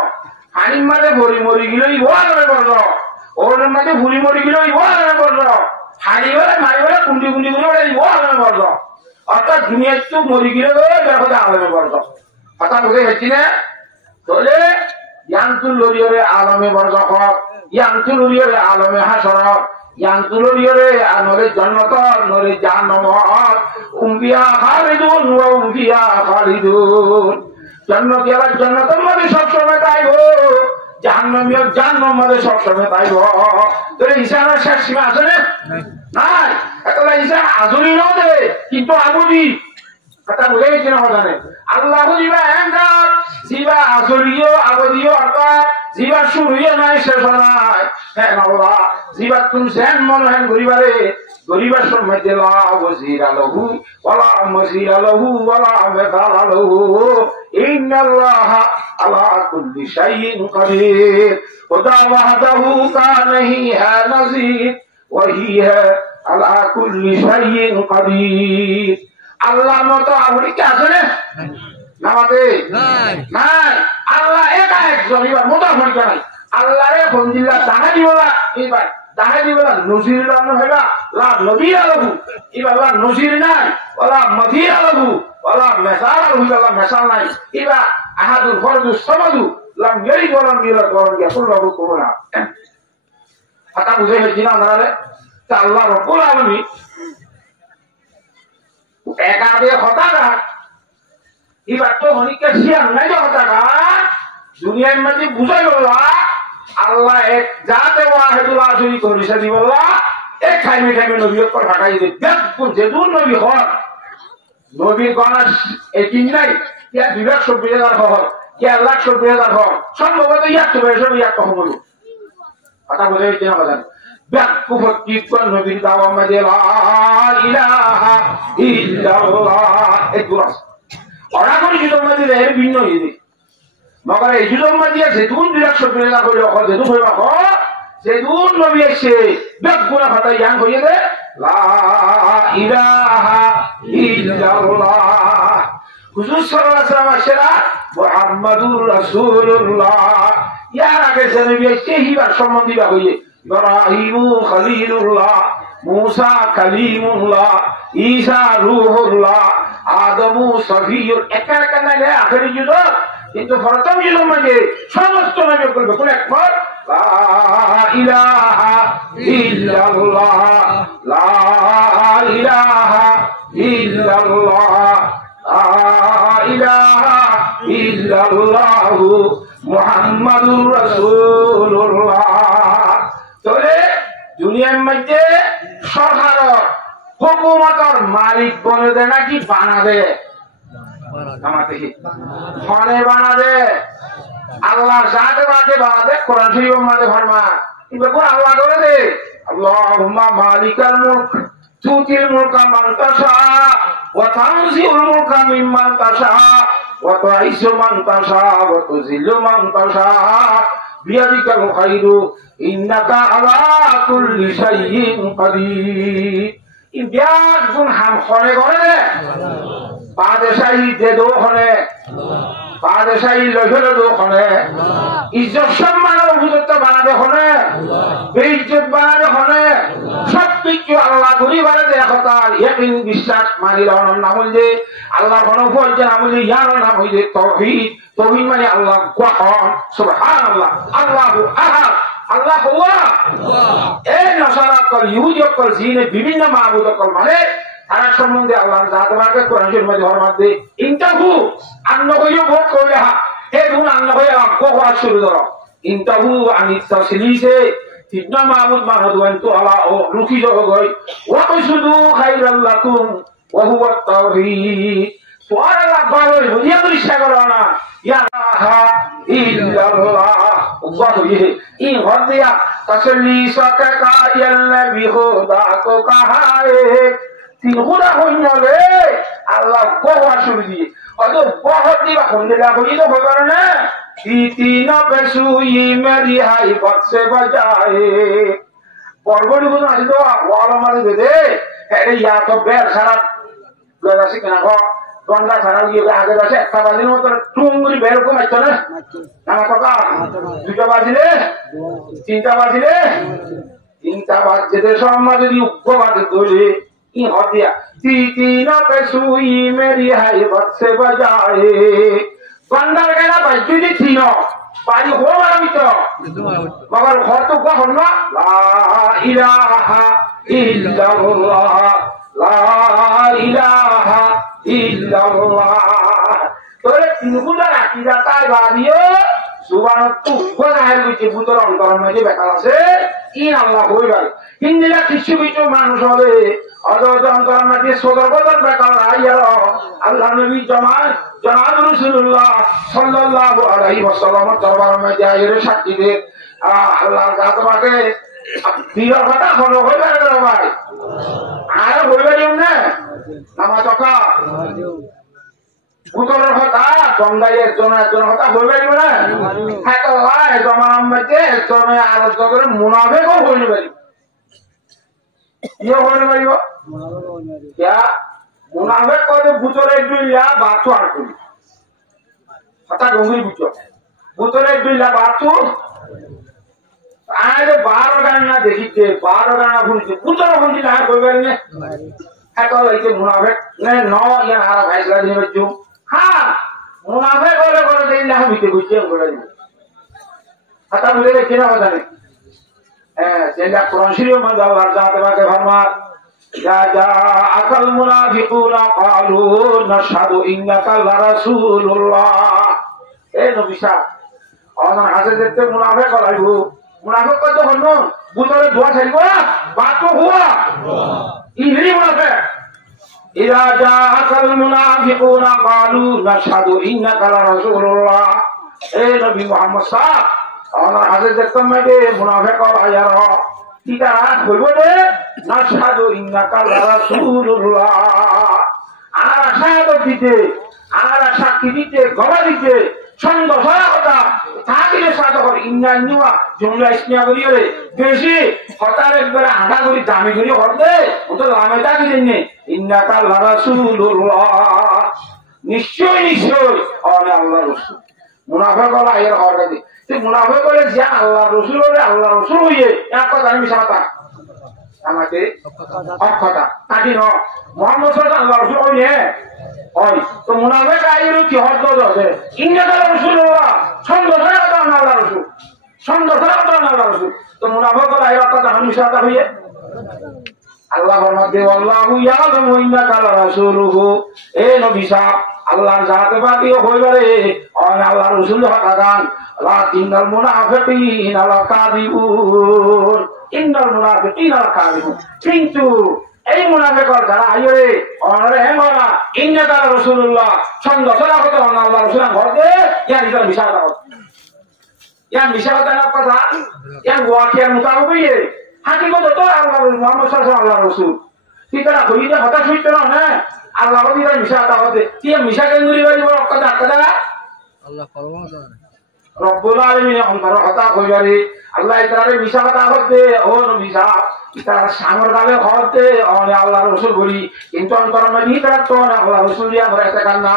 হানিম মাঝে ভরি মরি গেলেই ও আলমে বরজক ওর মাঝে ভুলি মরি গেলেই ও আলমে বরজক হানি বেলা মারি বেলা কুন্ডি কুন্ডি গুলো ও আলমে বরজক অর্থাৎ দুনিয়ার তো মরি গেলে দেখো আলমে বরজক কথা বুঝে গেছি না তাহলে ইয়ান্তুল লরিয়ে আলমে বরজক ইয়ান্তুল লরিয়ে আলমে হাসরত ইয়ান্তুলরিয়রে আনরে জান্নাত নরে জান্নাত উম্বিয়া খালিদুন ওয়া উম্বিয়া খালিদুন জান্নাতিয়ারা জান্নাতের মধ্যে সব সময় তাইবো জাহান্নামিয়া জাহান্নামের মধ্যে সব সময় তাইবো তোর ইসানের শেষ সীমা আছে না নাই এটা ইসা আজলি নদে কিন্তু আবুদি কথা বলে কি না জানে আল্লাহ জিবা এন্ডার জিবা আজলিও আবদিও অর্থাৎ জিবা শুরুইও নাই শেষ নাই হ্যাঁ আল্লাহ জিবা তুমি সেন মন হেন গরিবারে গরিবার সময় দিলা ওয়াজিরা লাহু ওয়ালা মজিরা লাহু ওয়ালা মাকালা লাহু ইন্নাল্লাহ আলা কুল্লি শাইইন কাদির খুদা ওয়াহদাহু কানাহি হা নাযীর ওয়া হিয়া আলা কুল্লি শাইইন কাদির আল্লাহ মতো আপনি কি আছে না নামাতে নাই নাই আল্লাহ একা একজন এবার মোটামুটি নাই আল্লাহ রে ফন্দিল্লা দানা দিবলা এবার দানা দিবলা নজির রানো হইবা লা নবী আলহু এবার লা নজির নাই ওলা মদি আলহু ওলা মেসাল আলহু ওলা মেসাল নাই এবার আহাদুল ফরদুস সামাদু লাম ইয়ালিদ ওয়া লাম ইউলাদ ওয়া লাম ইয়াকুল লাহু কুফুওয়ান আহাদ কথা বুঝে গেছি না আপনারা তা আল্লাহ রাব্বুল আলামিন একা দিয়ে হতাকা এবার তো হনিকা শিয়ার নাই হতাকা দুনিয়ার মধ্যে বুঝাই বললা আল্লাহ এক জাতে ওয়াহিদুল আযলি করিসা দি বললা এক খাইমে খাইমে নবীর পর ফাটাই দে দেখুন যে দুন নবী হন নবীর গণাস একই নাই কি বিভাগ সব বিরাদার হন কি আল্লাহ সব বিরাদার হন সম্ভবত ইয়াত তো বেশি ইয়াত তো হলো কথা বলে কি না বলেন ব্যাকুফতি কোন নবীর দাওয়া মধ্যে লা ইলাহা ইল্লাল্লাহ একবার ওরা কোন জুদম মধ্যে এর ভিন্ন হইছে মগর এই জুদম মধ্যে আছে দুন বিরাট সবরে না কইলো কত দুন হইবা ক যে দুন নবী এসে ব্যাকুনা ফাটা ইয়ান হইছে দে লা ইলাহা ইল্লাল্লাহ হুজুর সাল্লাল্লাহু আলাইহি ওয়াসাল্লাম আশরা মুহাম্মাদুর রাসূলুল্লাহ ইয়ার আগে যে নবী এসে হিবার সম্বন্ধে হইছে ইব্রাহিম খলিলুল্লাহ, মুসা কালিমুল্লাহ, ঈসা রূহুল্লাহ, আদম সফিয়ুল, একা একা নাগে আখেরি যুগ, কিন্তু প্রথম যুগের মাঝে সমস্ত নামে করবে কোন একবার লা ইলাহা ইল্লাল্লাহ, লা ইলাহা ইল্লাল্লাহ, লা ইলাহা ইল্লাল্লাহু মুহাম্মাদুর রাসূলুল্লাহ। তাহলে দুনিয়ার মধ্যে সরকার হুকুমতের মালিক বলে দেয় নাকি বানাবে? ফোনে বানাবে, আল্লাহ জাতে বাতে বানাবে, কোরআন শরীফের মধ্যে ফরমান কিন্তু কোন আল্লাহ করে দে আল্লাহুম্মা মালিকাল মুলক তুতিল মুলকা মান তাশা ওয়া তানজিউল মুলকা মিম্মান তাশা ওয়া তুইসু মান তাশা ওয়া তুযিল্লু মান তাশা বিয়াদিকাল খায়রু ইন্নাকা আলা কুল্লি শাইইন কাদির। ইবিয়াত গুণ হাম খরে করে দে বাদশাহী দে দো খনে, বাদশাহী লইলে দো খনে, ইজ্জত সম্মানের উপযুক্ত বানাবে খনে, বেইজ্জত বানাবে খনে, সব কিছু আল্লাহ ঘুরি বাড়ে দে একতার ইয়াকিন বিশ্বাস মানিল নাম হইলে আল্লাহ গণফল যে নাম হইলে ইয়ার নাম হইলে তাওহীদ। তাওহীদ মানে আল্লাহ ওয়াহদ, সুবহানাল্লাহ, আল্লাহু আহাদ, আল্লাহ হুয়া। এই নসারা কল ইহুদি কল জিনে বিভিন্ন মাবুদ কল মানে তারা সম্বন্ধে আল্লাহর জাত বাকে কোরআন শরীফের মধ্যে হরমাত দে ইনতাহু আন্ন হইও ভোট কইলা এ গুণ আন্ন হইয়া কোয়া শুরু ধরো ইনতাহু আনিত তাসলিসে তিনটা মাবুদ মাহদুন তো আল্লাহ ও রুখি জগ গই ওয়া কইসুদু খাইরাল লাকুম ওয়া হুয়া তাওহীদ। তোর আল্লাহ ভালো হইয়া তো ইচ্ছা করো না ইয়া ইল্লাল্লাহ ওয়া হইয়ে ই হদিয়া তাসলিস কা ইয়াল নবী খোদা কো কাহায়ে তিন খুদা হইলে আল্লাহ কোয়া শুরু দিয়ে অত বহুত দিবা হইলা হইলো হবার না তিন পেশুই মেরি হাই বক্সে বাজায়ে পরবর্তী কোন আছে তো ওয়ালা মারি দে দে এরে ইয়া তো বের খারাপ গলাসি কেন গো গন্ডা খারাপ গিয়ে আগে আছে একটা বাজির মতো টুঙ্গুরি বের কম আছে না না কাকা দুটো বাজিলে তিনটা বাজিলে তিনটা বাজতে সমাজ যদি উপবাদে দলে ই হদিয়া তিন পেশুই মেরি হাই বক্সে বাজায়ে গন্ডার গেলা বাজুদি তিন বাড়ি হো আমি তো মগর ঘর তো কো হল না লা ইলাহা ইল্লাল্লাহ, লা ইলাহা ইল্লাল্লাহ। তোরে তিনগুলা রাখি যাতাই বাদিও সুবহানাতু গোনাহের বিচে বুতর অন্তর মধ্যে বেকার আছে ই আল্লাহ কইবাই হিন্দিলা কিছু কিছু মানুষ হবে অযথ অন্তর মধ্যে সদরবদন বেকার আইয়ার আল্লাহ নবী জনাব রাসূলুল্লাহ সাল্লাল্লাহু আলাইহি ওয়াসাল্লাম দরবার মধ্যে আইরে সাক্ষী দে আল্লাহর জাত বাকে দিয়ার কথা হলো হইবে না ভাই আর হইবে না নামা টাকা বুতরের কথা গঙ্গাইয়ের জনের কথা হইবে না হ্যাঁ তো ভাই জমানার মধ্যে জনে আলোচনা করে মুনাফিকও হইতে পারি ইয়ে হইতে পারিব क्या मुनाफिक করে বুতরে দুইলা বাতু আর করি কথা গঙ্গি বুঝো বুতরে দুইলা বাতু আরে 12 গান না দেখিতে 12 গান শুনতে বুতরে শুনতে না কইবে না এত হইছে মুনাফিক না ন ইয়া আর ভাইসলা দিনে বজু হ্যাঁ মুনাফিক করে দেইলা হইতে বুঝে বলে কথা বলে রে কিনা কথা নেই যেটা কোরআন শরীফের মধ্যে আল্লাহর জাতে বাকে ফরমান যা আকাল মুনাফিকুনা ক্বালু নাশহাদু ইন্নাকা লারাসূলুল্লাহ। এ নবী সাহেব আমার হাতে দেখতে মুনাফিক হলাইবো মুনাফিক কত হন বুতরে দোয়া ছাড়িব বাতো হুয়া ইহরি মুনাফিক ইযা জাআকাল মুনাফিকুনা ক্বালু নাশহাদু ইন্নাকা লারাসূলুল্লাহ। এ নবী মুহাম্মদ সাহেব আমার হাতে দেখতে মানে মুনাফিক হলাইয়ার টিকা হইব দে নাশহাদু ইন্নাকা লারাসূলুল্লাহ। আর শাহাদাত দিতে আর সাক্ষী দিতে গলা দিতে ছন্দ সহায়তা তাকিলে সাদা করে ইন্না নিওয়া জুমলা ইসমিয়া করিরে বেশি হতার একবার আধা করি দামি করি হরদে ও তো লামে দাকি দেননি ইন্নাকা লারাসূলুল্লাহ। নিশ্চয় নিশ্চয় আল্লাহ রাসূল মুনাফিক হলো আয়ের হওয়ার কাছে তুই মুনাফিক হলে যে আল্লাহ রসুল হলে আল্লাহ রসুল হইয়ে এক কথা আমি মিশা কথা আমাকে অক্ষতা নাকি ন মোহাম্মদ সাল্লাল্লাহু আল্লাহ রসুল হইয়ে হয় তো মুনাফিক আয়ের কি হত দে ইন্নাকা রাসূলুল্লাহ সন্দেহ কথা না আল্লাহ রসুল সন্দেহ কথা না আল্লাহ রসুল তো মুনাফিক হলে আয়ের কথা আমি মিশা কথা হইয়ে আল্লাহ ফরমাতে আল্লাহু ইয়ালামু ইন্নাকা রাসূলুহু এ নবী সাহেব আল্লাহর জাতে পাতিও হইবারে আর আল্লাহর রাসূল হতাগান লাকিনাল মুনাফিকিনা লাকাযিবুন ইন্নাল মুনাফিকিনা লাকাযিবুন কিন্তু এই মুনাফিকরা যারা আইরে অনরে হেমারা ইন্নাকা রাসূলুল্লাহ সন্দেহরা হতে আল্লাহর রাসূল ঘরতে ইয়া নিতার বিশাল কথা ইয়া বিশাল কথা ইয়া ওয়াকিয়ার মুতাবিক হাকিকত তো আল্লাহ মুহাম্মদ সাল্লাল্লাহু আলাইহি আল্লাহ রাসূল কিতারা কইতে কথা শুনতে না না আল্লাহ বলিরা মিশা তা হতে কি মিশা কেন দুরি বাড়ি বড় কথা কথা আল্লাহ ফরমান করে রব্বুল আলামিন অন্তর কথা কইবারে আল্লাহ ইতারে মিশা কথা হতে ও মিশা ইতারা সামর গালে হতে আর আল্লাহ রাসূল বলি কিন্তু অন্তর মধ্যে ইতারা তো আল্লাহ রাসূল দিয়া আমরা এটা কান্না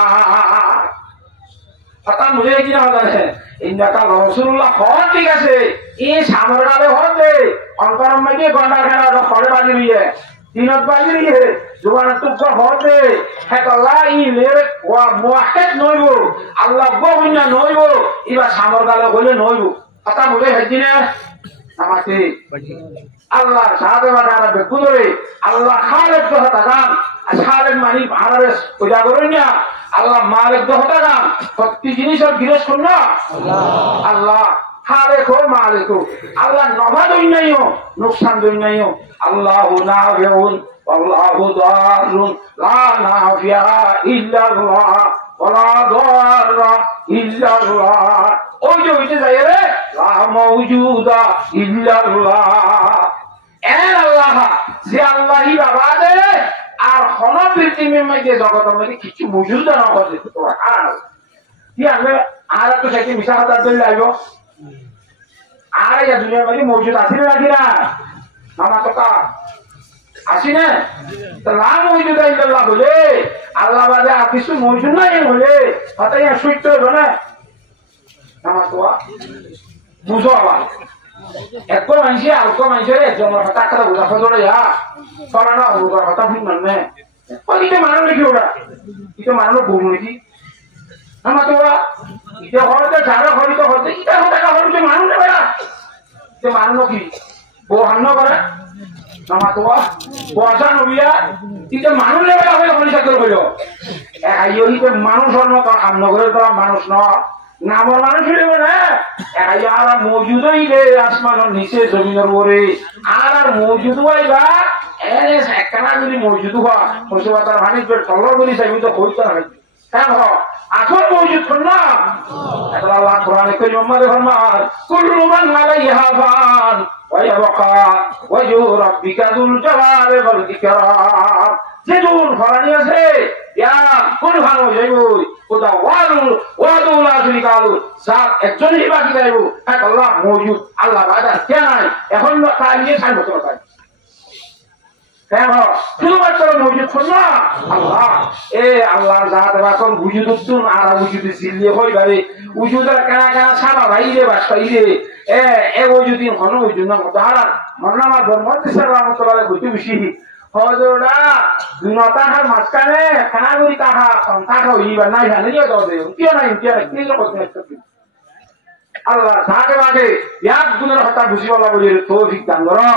কথা মুঝে কি না জানে ইন্নাকা রাসূলুল্লাহ হন ঠিক আছে এই সামর গালে হতে অন্তর মধ্যে গন্ডা খেলা পড়ে বাজি দিয়ে দিনত বাজি দিয়ে জোয়ান তো হতে হ্যাঁ আল্লাহ ই মেরে ওয়া মুআহদ নইব আল্লাহ বহিনা নইব ইবা সামর গালে হইলে নইব কথা মুঝে হজিনা আমাকে আল্লাহ সাহাবে বাড়া বেকুরে আল্লাহ খালেক তো হতা গান খালেক মানি ভাড়ারে পূজা করেন না আল্লাহ মালিক তো হতা গান প্রতি জিনিসের গিরস করুন না আল্লাহ খালেক ও মালিক আল্লাহ নভা দই নাইও নুকসান দই নাইও আল্লাহু নাফিউন আল্লাহু দারুন লা নাফিয়া ইল্লাল্লাহ ওয়ালা দাররা ইল্লাল্লাহ ওই যে হইতে যায় রে লা মাওজুদা ইল্লাল্লাহ এর আল্লাহ যে আল্লাহই বাবা দে আর হন পৃথিবীর মধ্যে জগতের মধ্যে কিছু মজুদ না করে তো আর কি আমি আর তো সেটি মিশা কথা দিলে আইব আর এই দুনিয়ার মধ্যে মজুদ আছে নাকি না মামা তো কা আসি না তো লা মাওজুদা ইল্লাল্লাহ বলে আল্লাহ বাদে আর কিছু মজুদ নাই বলে হঠাৎ আর সুইট তো না মামা তো বুঝো আবার এক মানুষ আর মানুষের একজন হঠাৎ কথা বোঝা ফজরে যা চলা না ওর কথা ভুল মানে ওই মানো নাকি ওরা এটা মানো ভুল নাকি আমার তো এটা হয়তো যারা হয়তো হতে এটা হতে হয়তো মানুষ নেবে না যে মানো কি ও হান্ন করে আমার তো বসা নবিয়া এটা মানুষ নেবে না হলে হলি চাকর হইল আইয়িতে মানুষ হল তো হান্ন করে তো মানুষ ন নামর মানুষ হইব না আর মজুদ হইলে আসমানের নিচে জমিনের উপরে আর মজুদ হইবা একখানা যদি মজুদ হওয়া মুসিবতার ভানির তলর বলি চাইবি তো হইতে হবে হ্যাঁ আসল মজুদ কর না আল্লাহ কোরআনে কারীম মধ্যে ফরমান কুল্লু মান আলাইহা ফান ওয়া ইয়াবকা ওয়াজহু রাব্বিকা যুল জালালি ওয়াল ইকরাম যে যুল ফানি আছে ইয়া কোন ভালো যাইবো ওদা ওয়াদুল আজলি কালু সাত একজনই বাকি যাইব এক আল্লাহ মওজুদ আল্লাহ বাদা কেন নাই এখন তাই নিয়ে সাইন করতে পারে কেন শুধুমাত্র মওজুদ না আল্লাহ এ আল্লাহর জাত এখন বুঝুদ তুন আর বুঝুদ জিলিয়ে হইবারে উজুদার কেনা কেনা সাবা ভাইরে বাসাইরে এ ওজুদিন হন ওজুদ না তাহারা মাননামা বর্মতেশ্বর রাহমাতুল্লাহ কইতে বেশি হজোড়া দুনতা হার মাঝখানে খানাগুড়ি তাহা তাহা হইবা নাই জানি যাও দে কিয় নাই কি করতে আল্লাহ সাথে বাদে এক গুণের হতা বুঝিবালা বলি তৌফিক দান করো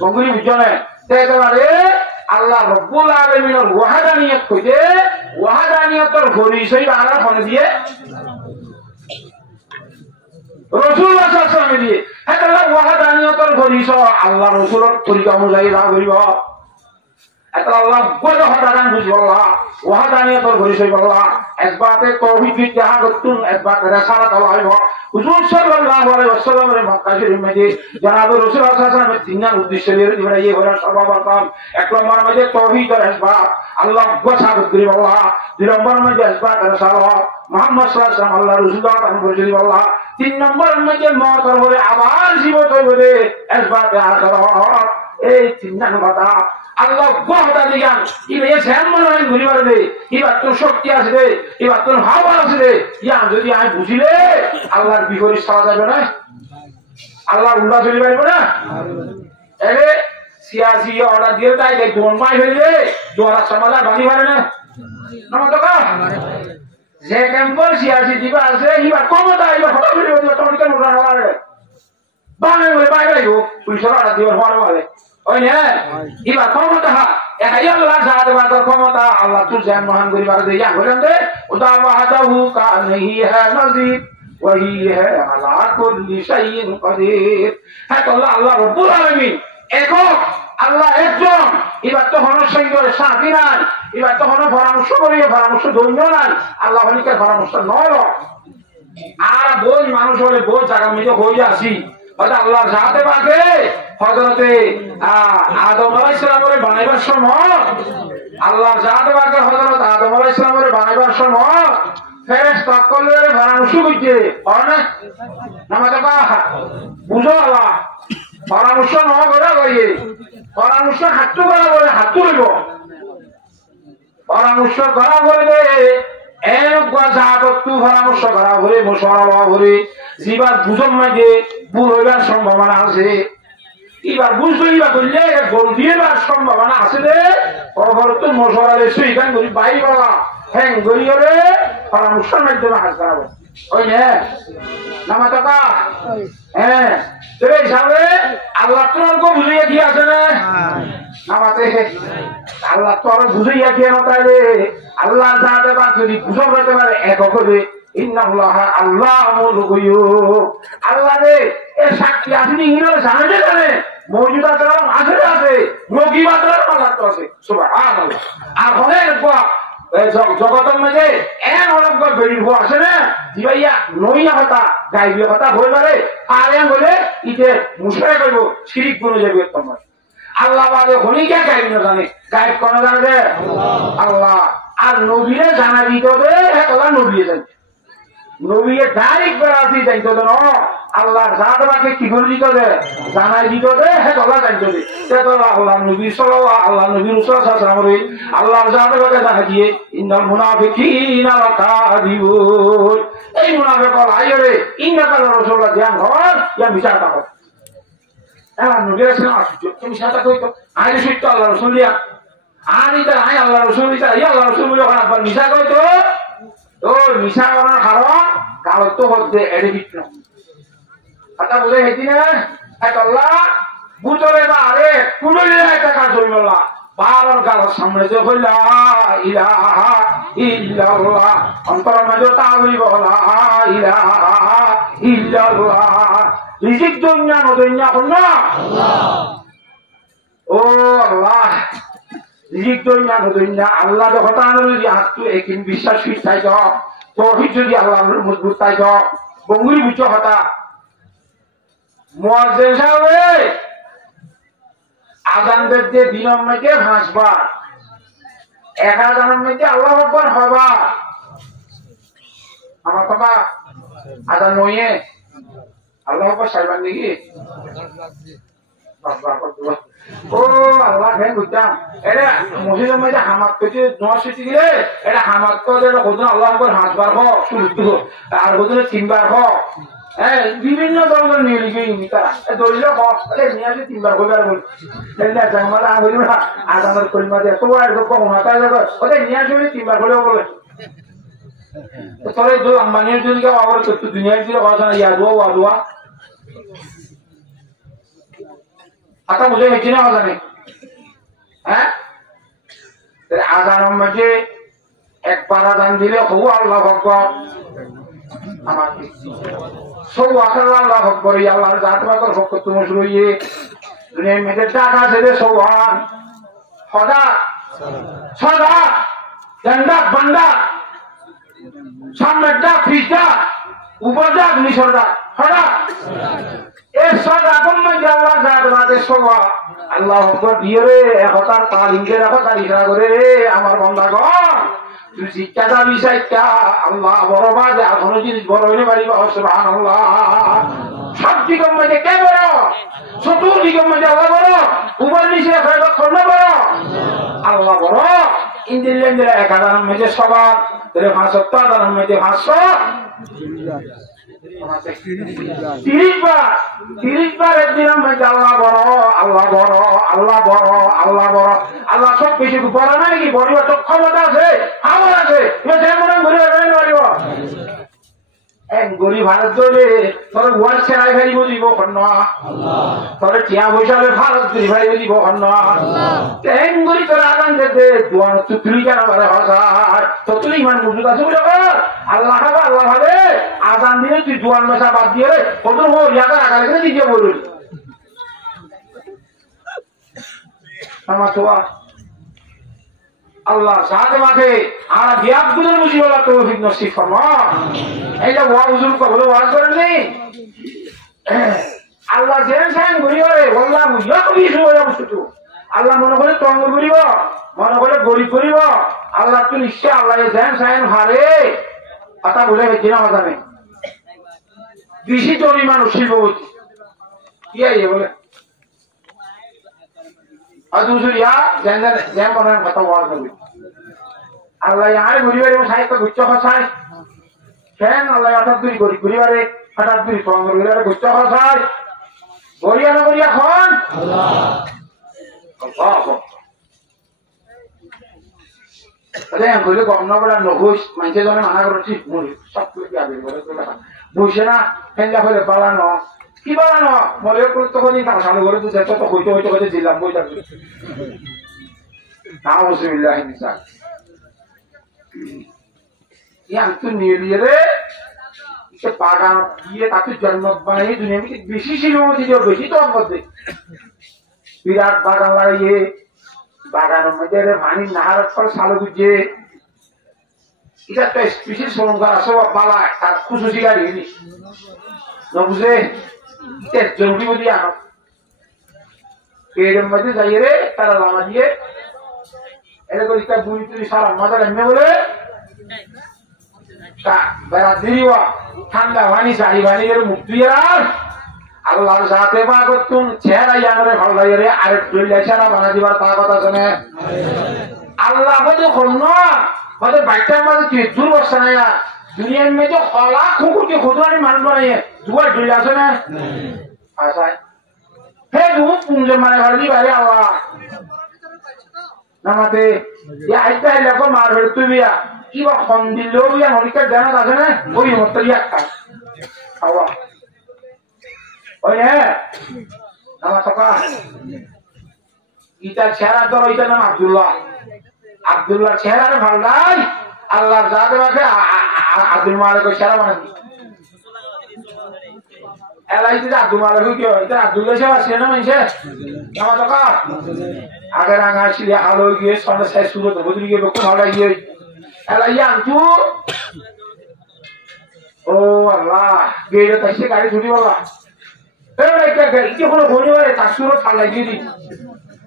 বঙ্গুরি বুঝনে তেতবারে আল্লাহ রব্বুল আলামিনের ওয়াহদানিয়ত কইতে ওয়াহদানিয়তের পরিচয় বাংলা ফোন দিয়ে রাসূলুল্লাহ সাল্লাল্লাহু আলাইহি ওয়াসাল্লাম দিয়ে এটা ওয়াহদানিয়তের পরিচয় আল্লাহ রাসূলের তরিকা অনুযায়ী রাগ করিব এটা আল্লাহ কত হদান বুঝাল্লাহ ওয়াহদানিয়তের পরিচয় বললা ইসবাতে তাওহীদ যাহা করতুন ইসবাতে রিসালাত আল্লাহ হুজুর সাল্লাল্লাহু আলাইহি ওয়াসাল্লামের মক্কা শরীফ মধ্যে জনাব রাসূলুল্লাহ সাল্লাল্লাহু আলাইহি ওয়াসাল্লামের তিনজন উদ্দেশ্য নিয়ে ইব্রাহিম হলো সর্বপ্রথম এক নম্বর মধ্যে তাওহীদ আর ইসবাত আল্লাহ গোসাবত করি বললা দুই নম্বর মধ্যে ইসবাত আর রিসালাত মুহাম্মদ সাল্লাল্লাহু আলাইহি ওয়াসাল্লাম আল্লাহর রাসূল তাআলা পরিচয় বললা তিন নম্বর মধ্যে মওতের পরে আবার জীবত হইবে ইসবাত আর আখিরাত এই চিন্তা কথা আল্লাহ কথা দিগান ইবে সেন মনে হয় ঘুরি পারবে এবার তোর শক্তি আসবে এবার তোর হাওয়া আসবে ইয়া যদি আমি বুঝিলে আল্লাহর বিপরীত ছাড়া যাবে না আল্লাহ উল্টা চলে পারবে না এরে সিয়াসি অর্ডার দিয়ে তাই দেখ কোন মাই হইলে দোয়ারা সমাজা বানি পারে না নমতকা যে ক্যাম্পল সিয়াসি দিবা আছে এবার ক্ষমতা এবার হঠাৎ করে তোমার কেন উঠা হবে বানে বলে বাইরে হোক পুলিশের অর্ডার দিয়ে হওয়ার বলে ওই না এবার ক্ষমতা একাই আল্লাহ সাহায্য বাজার ক্ষমতা আল্লাহ তুর জান মহান গরিবার দিয়ে বলেন দে উদা ওয়াহদাহু কা নেহি হ্যায় নজির ওয়াহি হ্যায় আলা কুল্লি শাইইন কাদির হ্যাঁ আল্লাহ আল্লাহ রব্বুল আলামিন একক আল্লাহ একজন এবার তো হনসংখ্যের সাথী নাই এবার তো হন পরামর্শ করিয়ে পরামর্শ দৈন্য নাই আল্লাহ হলিকের পরামর্শ নয় আর বই মানুষ হলে বই জায়গা মিলে হয়ে আসি হয়তো আল্লাহ সাথে পাকে হযরতে আদম আলাইহিস সালামের বানাইবার সময় আল্লাহ সাথে পাকে হযরত আদম আলাইহিস সালামের বানাইবার সময় ফেরেশতা সকলের পরামর্শ করছে না নামাজ পড়া বুঝো আল্লাহ পরামর্শ ন করে করিয়ে পরামর্শ হাতু করা বলে হাতু হইব পরামর্শ করা বলবে পরামর্শ করা বলে মশলা বলে যেবার বুঝন মাঝে ভুল হইবার সম্ভাবনা আছে এবার বুঝলো এবার করলে গোল দিয়ে সম্ভাবনা আছে রে তো মশলা সেইখান করি বাই বলা হ্যাং করি করে পরামর্শের মাধ্যমে হাজ করাবো ওই না নামা টাকা হ্যাঁ হিসাবে আল্লাহ তোমার বুঝিয়ে কি আছে না নামাতে আল্লাহ তো আরো বুঝাইয়া কি না তাইলে আল্লাহ যা দেবা যদি বুঝা পেতে পারে এক করে ইন্নাল্লাহ আল্লাহুল গায়ুব আল্লাহ রে এ সাক্ষী আসেনি ইংরেজি জানে জানে মওজুদা কালাম আছে আছে নগিবা কালাম আছে সুবহানাল্লাহ আর অনেক জগতের মধ্যে এন অনেক বেরিয়ে আসে না জিবাইয়া নইয়া হতা গাইবীয় কথা হয়ে পারে আর এন বলে ইতে মুশরিক হইব শিরিক গুণ যাবে তোমার আল্লাহ বাদে হনিকে গাইব না জানে গাইব কোন জানে আল্লাহ আর নবীরে জানা দিতে হবে একলা নবীয়ে জানে নবীয়ে ডাইরেক্ট বেড়াতে যাইতে হবে না আল্লাহর জাতবাকে কি করে দিতে হবে জানাই দিতে হবে একলা জানতে হবে সেটা আল্লাহ নবী সাল্লাল্লাহু আল্লাহ নবী রাসূল সাল্লাল্লাহু আলাইহি আল্লাহর জাতবাকে জানা দিয়ে ইন্নাল মুনাফিকিনা লাকাযিবুন এই মুনাফিকরা আইরে ইন্নাকা রাসূলুল্লাহ ধ্যান হওয়ার ইয়া বিচার পাবো এরা নবীর সাথে আসছে তুমি সাথে কইতো আইরে সত্য আল্লাহ রাসূল দিয়া আনি তা আই আল্লাহ রাসূল দিয়া ইয়া আল্লাহ রাসূল বলে খারাপ মিছা কইতো তো মিছা করার কারণ কালো তো হচ্ছে এড়ে দিত না কথা বুঝে হেঁটি না আল্লাহ বুতরে বা আরে কুড়লে একটা কাজ হইল না বারর গালের সামনে যে হইল ইলাহা ইল্লাল্লাহ অন্তর মাঝে তা হইব লা ইলাহা ইল্লাল্লাহ রিজিক দুনিয়া নদুনিয়া কোন আল্লাহ ও আল্লাহ রিজিক দুনিয়া নদুনিয়া আল্লাহ যখন যদি হাত একদিন বিশ্বাস ফিট থাই তৌহিদ যদি আল্লাহর মজবুত থাই বঙ্গুরি বুঝো হতা মুয়াজ্জিন সাহেব আযান দিতে দিনের মধ্যে হাসবা এক আযানের মধ্যে আল্লাহু আকবার হবা আমার বাবা আযান নইয়ে আল্লাহু আকবার সাইবান নাকি ও আল্লাহ কেন বুঝতাম এটা মসজিদের মধ্যে হামাক পেতে নোয়া শিখে গেলে এটা হামাক করে কোথাও আল্লাহ আকবার হাসবার হোক শুরু আর কোথাও তিনবার হোক বিভিন্ন ধরনের নিয়ে লিখে তারা দলিল নিয়ে আসে তিনবার হইবার বলি আদানের করিমা দিয়ে তো ওদের নিয়ে আসে তিনবার হলেও বলে তোর আম্বানির যদি কেউ আবার করতো দুনিয়ার দিলে কথা না ইয়াদুয়া ওয়াদুয়া আতা বুঝে হয়েছি না আজানে হ্যাঁ আজানের মাঝে একবার আজান দিলে হবু আল্লাহ আকবার আমাকে সব আল্লাহ আকবার আল্লাহর জাতবাকর ভক্ত তুমি শুরুইয়ে দুনিয়ার মেয়েদের টাকা ছেড়ে সৌহান সদা সদা ডাক বান্দা সামনের ডাক ফিস ডাক উপর ডাক নিচর ডাক সদা এর সদা মধ্যে আল্লাহ জাতবাকে সবা আল্লাহ আকবার দিয়ে রে একতার তালিমকে রাখো তালিকা করে রে আমার বন্দাগণ তুই শিক্ষা দাবি সাইকা আল্লাহ বড় বাজে এখনো জিনিস বড় হইলে পারিবা সুবহানাল্লাহ সব দিকের মধ্যে কে বড়? চতুর্দিকের মধ্যে আল্লাহ বড়, উভয় নিচে খন্ড বড়, আল্লাহ বড়। ইন্দিল্যান্ডের 1000 মধ্যে সবার 500 মধ্যে 500 30 বার একদিনের মধ্যে আল্লাহ বড়, আল্লাহ বড়, আল্লাহ বড়, আল্লাহ বড়। আল্লাহ সব কিছু বড় না নাকি? বড় তো ক্ষমতা আছে, আমার আছে। গরিব ভারত ধরে তোর ওয়ার্ড সেরাই ফেলিব দিব কন্যা, তোর টিয়া বৈশালে ভারত ধরে ফেলিব দিব কন্যা। গরিব তোর আগান যেতে দোয়ান তুই কেন পারে হসার তো তুই ইমান মজুদ আছে বলে আল্লাহ খাবে, আল্লাহ ভাবে আজান দিলে তুই দোয়ান মেশা বাদ দিয়ে কত ইয়াকার আগালে করে দিকে বলুন আমার তো আল্লাহ সাথে মাঠে আর বিয়াদ গুলোর বুঝি বলা তো নসিব ফরমা। এইটা ওয়াজুল কবলে ওয়াজ করেননি আল্লাহ জেন সাইন গরিবরে আল্লাহ মুইয়া কবি শুয়া বস্তু আল্লাহ মনে করে তঙ্গ করিব, মনে করে গরিব করিব। আল্লাহ তো নিশ্চয় আল্লাহ জেন সাইন হারে কথা বলে গেছি না মাথা নেই বেশি তরি মানুষ শিল্পপতি কি আইয়ে বলে আদুসুরিয়া জেন জেন মনের কথা ওয়াজ করবে আল্লাহ আর গরিবের সাহিত্য গুচ্ছ খসায় কেন আল্লাহ হঠাৎ দুই গরিব গরিবারে হঠাৎ দুই তঙ্গ গরিবারে গুচ্ছ খসায় গরিয়া না গরিয়া খন মানুষে জনে মানা করছি সব বুঝছে না ফেঞ্জা হলে পালানো কি পালানো মনে তখন সামনে ঘরে তো হইতে হইতে হইতে দিলাম বই থাকবে না মুসলিমিল্লাহ নিয়ে দিয়ে রে বাগান গিয়ে তাকে জন্ম বানিয়ে দুনিয়া বেশি ছিল বেশি তো মধ্যে বিরাট বাগান লাগাইয়ে বাগানের মধ্যে পানি নাহার ফল সালো বুঝে এটা একটা স্পেশাল শ্রমকার আছে পালা তার খুশুসি গাড়ি বুঝে জরুরি বুঝি আনো এর মধ্যে যাইয়ে রে তারা লামা দিয়ে এটা করে বুড়ি তুলি সারা মাথা এমনি বলে বেড়া দিবা ঠান্ডা পানি চারি পানি মুখ দিয়ে আল্লাহর সাথে পা করতুন চেহারা ইয়ারে ভালো লাগে রে আরে দুইলা চেহারা বানা দিবার তা কথা শুনে আল্লাহ বলে কোন বলে বাইটার মাঝে কি দুর্বস্থা নাই দুনিয়ার মধ্যে হলা কুকুরকে খুদরানি মান বানাইয়ে দুয়ার দুইলা আছে না আচ্ছা হে দুমুক পুঞ্জে মানে ভালি বাইরে আল্লাহ নামাতে ইয়া আইতা লাগো মার হয়ে তুই কি বা খন দিলেও ইয়া হরিকা জানা আছে না ওই মত একটা আওয়া ওই হ্যাঁ আমার সকা ইটার চেহারা ধর ওইটার নাম আব্দুল্লাহ আব্দুল্লাহ চেহারা ভালো নাই আল্লাহর জাতে রাখে আব্দুল মালিক চেহারা বানাবি এলাই দিদা আব্দুল মালিক কি হয় এটা আব্দুল্লাহ চেহারা ছিল না মানুষে আমার সকা আগে রাঙা ছিল আলো গিয়ে সন্ধ্যা শেষ শুরু তো বুঝলি গিয়ে খুব ভালো গিয়ে এলাই আনতু ও আল্লাহ গেলে তাই সে গাড়ি ছুটি বলা কোনো ঘনিবারে তার সুরত ঠান্ডা দিয়ে দিই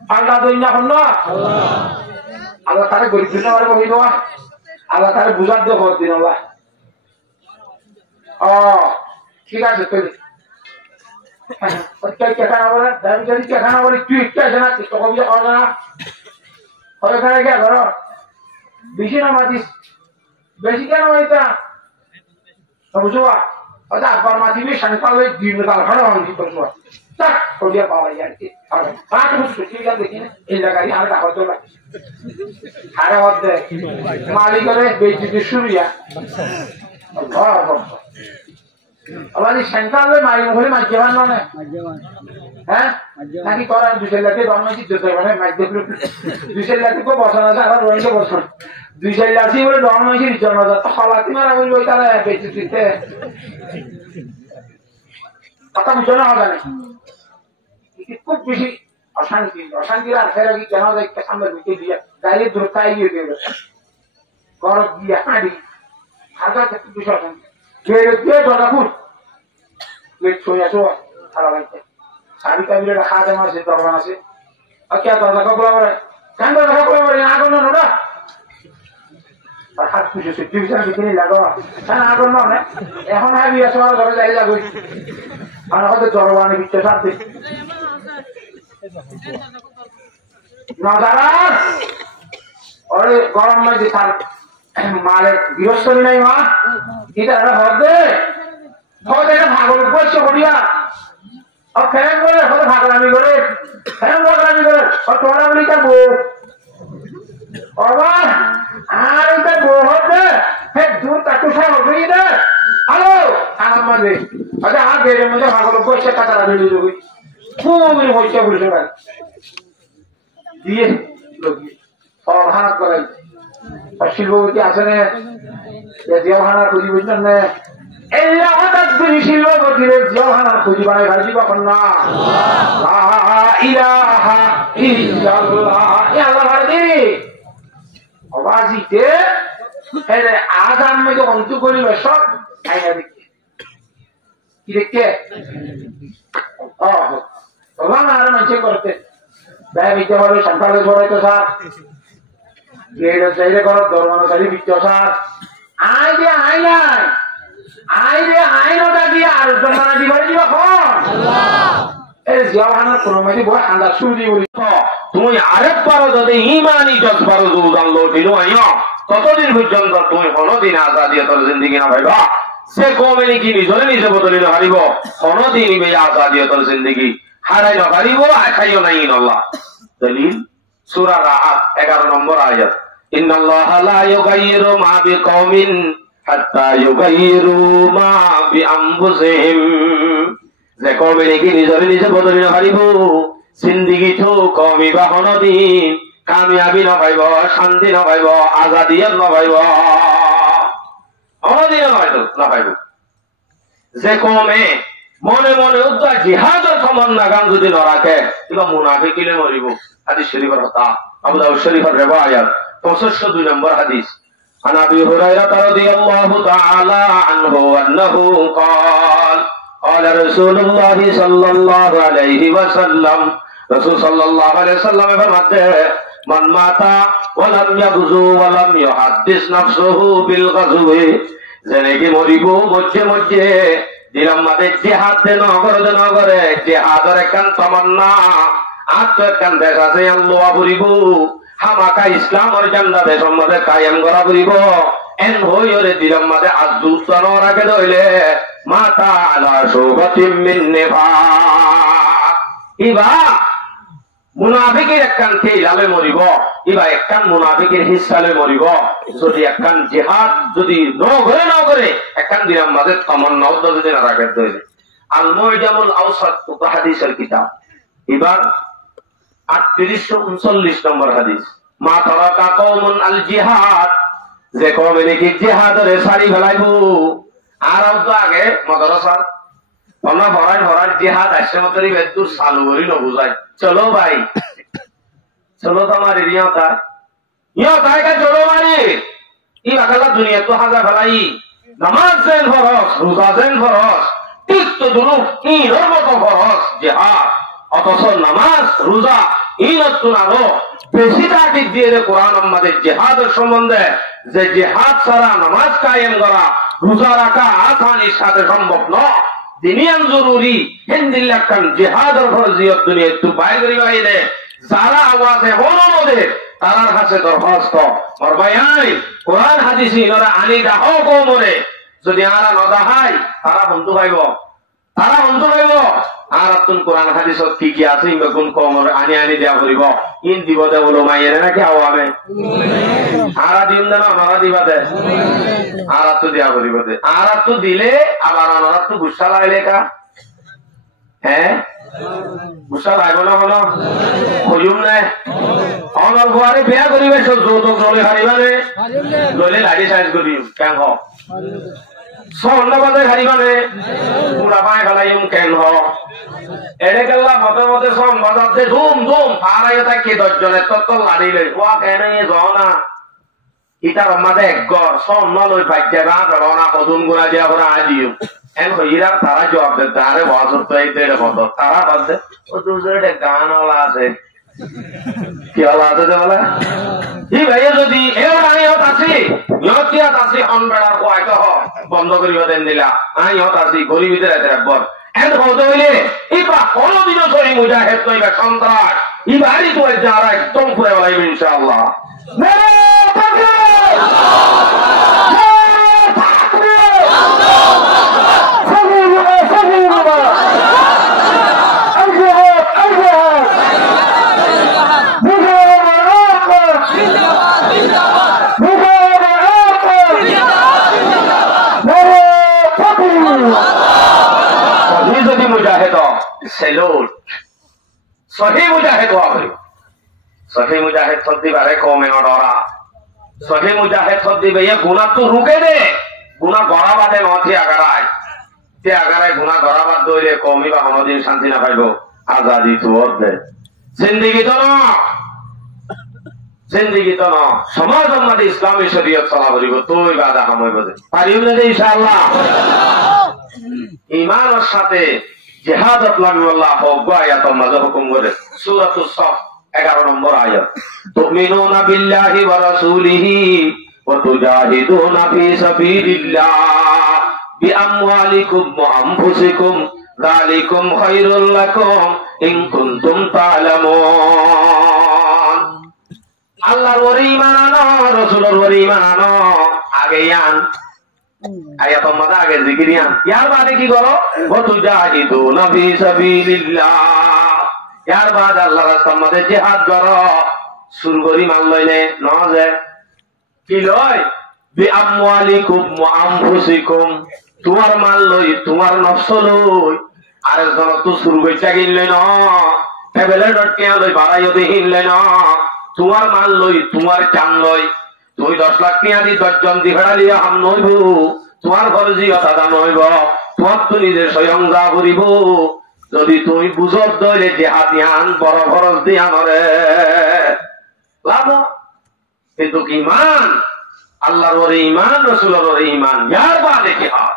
ঠান্ডা দই না না আল্লাহ তারে গরিব দিন পারে বহি দেওয়া আল্লাহ তারে বুঝার দেওয়া ঘর দিন ও ঠিক আছে তৈরি কেখানা বলে দাবি কেখানা বলে তুই একটু আছে না কবি না ওখানে কে ধর বেশি না মাতিস বেশি কেন এটা বুঝবা আচ্ছা আবার মাতিবি সাংসালে দিন কাল খানা অনেক করছো tak kalau dia bawa ya apa terus kecil begini ini lagi ada apa tuh lah ada waktu mali kore begitu suruh ya Allah ini sentral mali boleh majuan mana nanti koran dusel lagi doang sih dusel mana majul dusel lagi kok bosan aja ada orang ke bosan dusel lagi boleh doang sih di jalan aja halati mana boleh kita lah begitu itu kata bukan apa nih খুব বেশি অশান্তি অশান্তির আর ফেরা কি কেন যায় সামনে ঢুকে দিয়ে গাড়ি দ্রুতাই গিয়ে গেল ঘর গিয়ে হাঁড়ি হাজার থেকে 200 অশান্তি গিয়ে দরকাপুর গেট ছুঁয়ে আসো সারা বাড়িতে শাড়ি কাবিলে রাখা দেওয়া আছে দরকার আছে আর কে দরজা খোলা করে কেন দরজা খোলা করে না কোনো নোটা আর হাত পুষে টিউশন কিনে লাগো হ্যাঁ আগুন না এখন আমি আসলে ঘরে যাই লাগো আর হয়তো জলবানি বিচ্ছে সাথে নজারাত ওরে গরম নাই যে তার মালে গৃহস্থলী নাই মা এটা হদে হদে ভাগল বসে বড়িয়া ও ফেন করে হদে ভাগলামি করে ফেন ভাগলামি করে ও তোরা বলি তার বউ বাবা আর এটা বউ হতে হে দূর তাকু সব হই দে হ্যালো আমার মাঝে আচ্ছা আর গেরের মধ্যে ভাগল বসে কাটারা ভিড়ে যাবি খুবই হইছে বলছে ভাই দিয়ে লোক অভাব করে শিল্পপতি আসেন জিয়াখানা খুঁজি বুঝলেন না এই হঠাৎ করে শিল্পপতির জিয়াখানা খুঁজি বানাই ভাজি কখন না ইলাহা ইল্লাল্লাহ আল্লাহ ভাজি অবাজিতে আজ আমি যে অন্ত করিবে সব আইনা দেখে কি দেখে আর মানুষ করতে ব্যয় বিদ্যা হবে সন্তানের ধরাইতো স্যার চাইলে করো ধর্মানুসারী বিদ্যাসার আই যে আই নাই আই রে আইনটা দিয়ে আর জমানা দিবার দিব এই জিয়াওয়ানের কোনো মাঝে বড় আন্দাজ শুরু দিয়ে বলি তুমি আরেক পারো যদি ইমানি জজ পারো দুদান লোটিনো আইও ততদিন পর্যন্ত তুমি কোনদিন আজাদিয়তর জিন্দেগি না পাইবা সে কমে কি নিজরে নিজে বদলি না হারিব কোনদিন এই আজাদিয়তর জিন্দেগি হারাই না পারিব আখাইও নাই ইনআল্লাহ দলিল সূরা রাআদ 11 নম্বর আয়াত ইন্নাল্লাহা লা ইউগাইয়িরু মা বিকওমিন হাত্তা ইউগাইয়িরু মা বিআনফুসিহিম যে কওমে কি নিজরে নিজে বদলি না পারিব জিন্দেগি তো কমিবা কোনদিন কামিয়াবি না পাইব শান্তি না পাইব আজাদিয়ত না পাইব কোনদিন না পাইব যে কওমে মনে মনে উদ্দা জিহাদের তামান্না গান যদি না রাখে কিবা মুনাফিকিলে মরিব হাদিস শরীফের কথা আবু দাউদ শরীফের রিওয়ায়াত 65 নম্বর হাদিস عن ابي هريره رضي الله تعالى عنه انه قال قال رسول الله صلى الله عليه وسلم رسول صلى الله عليه وسلم فرماتے من مات ولم يغزو ولم يحدث نفسه بالغزو زنگی মরিব মধ্যে মধ্যে দিলাম মাঝে জিহাদ দেন নগরে জিহাদের একখান তামান্না আত্ম একখান দেশ আছে আল্লাহ বলিব হামাকা ইসলামের জান্নাত দেশের মধ্যে কায়েম করা বলিব এন হইরে দিলাম মাঝে আজুত ন রাখে দইলে মাতা আলা সুগতিম মিন নিফাক ইবা মুনাফিকের একখান তেইলালে মরিব ইবা একখান মুনাফিকের হিসালে মরিব যদি একখান জিহাদ যদি নগরে একখান দিলাম মাঝে তামান্না যদি না রাখে দইলে আল মুজামুল আওসাত হাদিসের কিতাব এবার 3839 নম্বর হাদিস মা তারাকা কওমুন আল জিহাদ যে কওমে নাকি জিহাদরে সারি ফেলাইব আর তো আগে মাদ্রাসা কোন ভরার জিহাদ আসে মতরি বেদুর চালু করি ন বুঝাই চলো ভাই চলো তোমার রিয়তা কে চলো মারি ই বাকালা দুনিয়া তো হাজা ফেলাই নামাজ যেন ফরজ রোজা যেন ফরজ ঠিক তো দুরু ই রমত ফরজ জিহাদ অথচ নামাজ রোজা ইনতুন আরো বেশি তাকিদ দিয়ে কোরআন আমাদের জিহাদের সম্বন্ধে যে জিহাদ ছাড়া নামাজ কায়েম করা রোজা রাখা আসানির সাথে সম্ভব নয় দিনিয়ান জরুরি হিন্দিল্লাকান জিহাদের ফরজিয়ত দুনিয়া একটু বাইরে বাইরে যারা আওয়াজে হনমদে তারার কাছে দরখাস্ত আর ভাই কোরআন হাদিসি ওরা আনি দাও কোমরে যদি আরা নদাহাই তারা বন্ধু পাইব আর তুন কোরআন হাদিসত কি আছে কোন কোমরে আনি দেয়া করিব ইন দিব দে বলো মাইয়ের নাকি আওয়ামে আরা দিন না মারা দিবা দে আর তো দেয়া করিব দে আর তো দিলে আবার আমরা তো গুসা লাইলে কা হ্যাঁ গুসা লাইব না হলো কইম না আমার ঘরে বিয়া করিবে সব যৌতুক চলে হারিবানে লইলে লাড়ি সাইজ করিম কেন হ সন্ধ্যাবাদে হারিবানে পুরা পায়ে ফেলাইম কেন হ এড়ে গেলা মতে সব বাজাতে ধুম পাড়াই থাকি 10 জনের তত্ত্ব লাড়িলে ওয়া কেন যাও না ইটার মাঝে একগর সন্ধ্যা লই পাইতে না না কদুম গুণা দিয়া করে আজিও এন হইরা তারা জবাব দে তারে ওয়াজত পাইতে রে মত তারা বলতে ও দুজনে গান ওলা আছে কি ওলা আছে বলে ই ভাই যদি এও রানি হত আছে ইয়া আসি হন বেড়ার কয়তো বন্ধ করিবা দেন দিলা আই হত আসি গরিবিতে রাতে রাখবর এন্ড হতে হইলে ইবা কোনদিনও সহি মুজাহিদ কইবা সন্ত্রাস ইবারি তো যারা একদম পুরো বলাইবে ইনশাআল্লাহ নারে তাকবীর সেলুট সহি মুজাহিদ হওয়া করিব সহি মুজাহিদ সর্দি বারে কমে নড়া সহি মুজাহিদ সর্দি বে গুণা তো রুকে দে গুণা গড়া বাদে নথি আগারায় তে আগারায় গুণা গড়া বাদ দইলে কমি বা কোনদিন শান্তি না পাইব আজাদি তো দে জিন্দেগি তো ন সমাজ আমাদের ইসলামী শরীয়ত চলা করিব তুই বাদা সময় বদে পারিব না ইনশাআল্লাহ ঈমানের সাথে জিহাদত লাগুল্লাহ হক আয়াত মাঝে হুকুম করে সূরাতুস সাফ 11 নম্বর আয়াত তুমিনুনা বিল্লাহি ওয়া রাসূলিহি ওয়া তুজাহিদুনা ফি সাবিলিল্লাহ বিআমওয়ালিকুম ওয়া আনফুসিকুম যালিকুম খায়রুল লাকুম ইন কুনতুম তা'লামুন আল্লাহর ওপর ঈমান আনো রাসূলের উপর ঈমান আনো আগে আন আয়াত মাদা আগে জিকিরিয়ান ইয়ার বাদে কি করো ওয়াতুজাহিদুনা ফি সাবিলিল্লাহ ইয়ার বাদে আল্লাহর রাস্তার মধ্যে জিহাদ করো শুরু করি মাল লইলে নজে কি লয় বিআমওয়ালিকুম ওয়া আনফুসিকুম তোমার মাল লই তোমার নফস লই আর জন তো শুরু কইতা গিনলে না টেবলে ডটকে লই বাড়াইও দেহিনলে না তোমার মাল লই তোমার চান লই তুই 10 লাখ টাকা দি 10 জন দি ভাড়া লিয়া হাম নইব তোমার ফরজি কথা দান হইব তোমার তো নিজে স্বয়ং যা করিব যদি তুই বুঝত দইলে জিহাদ ইয়ান বড় খরচ দিয়া নরে লাভ কিন্তু কি ঈমান আল্লাহর ওপর ঈমান রাসূলের ওপর ঈমান ইয়ার বাদে জিহাদ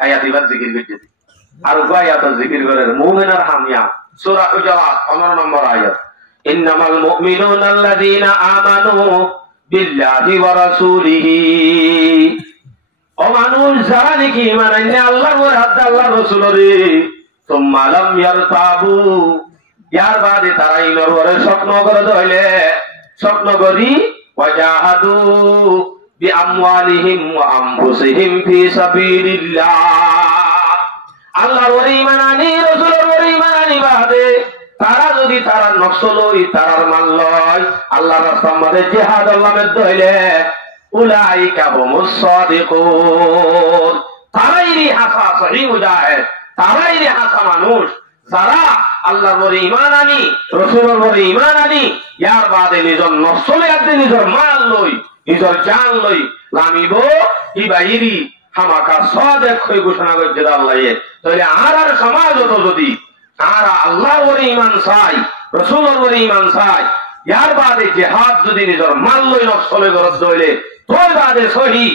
আয়াত ইবাদ জিকির করতে আর আয়াত জিকির করে মুমিনের হামিয়া সূরা হুজুরাত 15 নম্বর আয়াত ইন্নামাল মুমিনুনা আল্লাযীনা আমানু বিল্লাহি ওয়া রাসূলিহি ও মানুষ যারা নাকি ঈমান আনলে আল্লাহর ওপর হাত আল্লাহর রাসূলের তুম্মা লাম ইয়ারতাবু ইয়ার বাদে তারা ইলর ওরে স্বপ্ন করে দইলে স্বপ্ন করি ওয়াজাহাদু বিআমওয়ালিহিম ওয়া আনফুসিহিম ফি সাবিলিল্লাহ আল্লাহর ওপর ঈমান আনি রাসূলের ওপর ঈমান আনি বাদে তারা যদি তারা নফস লই তারার মাল লয় আল্লাহর রাস্তার মধ্যে জিহাদ আল্লামের দইলে উলাইকা হুমুস সাদিকুন তারাই হাসা সহি মুজাহিদ তারাই হাসা মানুষ যারা আল্লাহর উপর ঈমান আনি রাসূলের উপর ঈমান আনি ইয়ার বাদে নিজের নফস লই আর নিজের মাল লই নিজের জান লই লামিব ইবাইরি হামাকা সাদিক হই ঘোষণা করছে আল্লাহ তাহলে আর সমাজ হতো যদি আর আল্লাহর উপর ঈমান চাই রাসূলের উপর ঈমান চাই ইয়ার বাদে জিহাদ যদি নিজের মাল লই নফস লই গরজ দইলে তোর বাদে সহি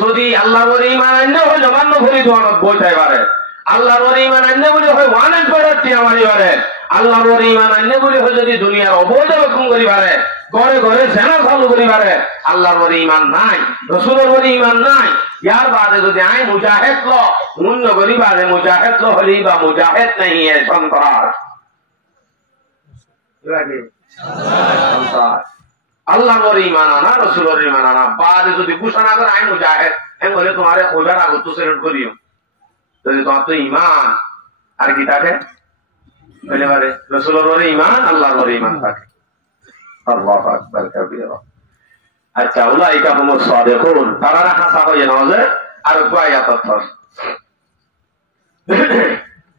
যদি আল্লাহর উপর ঈমান আনলে হয় জবান ভরি দোয়ানত বইতে পারে আল্লাহর উপর ঈমান আনলে বলে হয় 180 আমারই পারে আল্লাহর উপর ঈমান আনলে বলে হয় যদি দুনিয়ার অবৈধ রকম করি পারে ঘরে ঘরে জেনা চালু করি পারে আল্লাহর উপর ঈমান নাই রাসূলের উপর ঈমান নাই ইয়ার বাদে যদি আই মুজাহিদ ল মুন্ন করি বাদে মুজাহিদ ল হলি বা মুজাহিদ নাই এ সন্ত্রাস লাগে সন্ত্রাস আল্লাহর উপর ঈমান আনা রাসূলের ঈমান আনা বাদে যদি ঘোষণা করে আই মুজাহিদ এম বলে তোমারে ওইবার আগত সেলুট করিও যদি তোমার তো ঈমান আর কি থাকে বলে বারে রাসূলের উপর ঈমান আল্লাহর উপর ঈমান থাকে আল্লাহু আকবার কাবীরা আচ্ছা উলাইকা হুমুস সাদিকুন তারা হাসা হয়ে নজে আর আয়াত অর্থ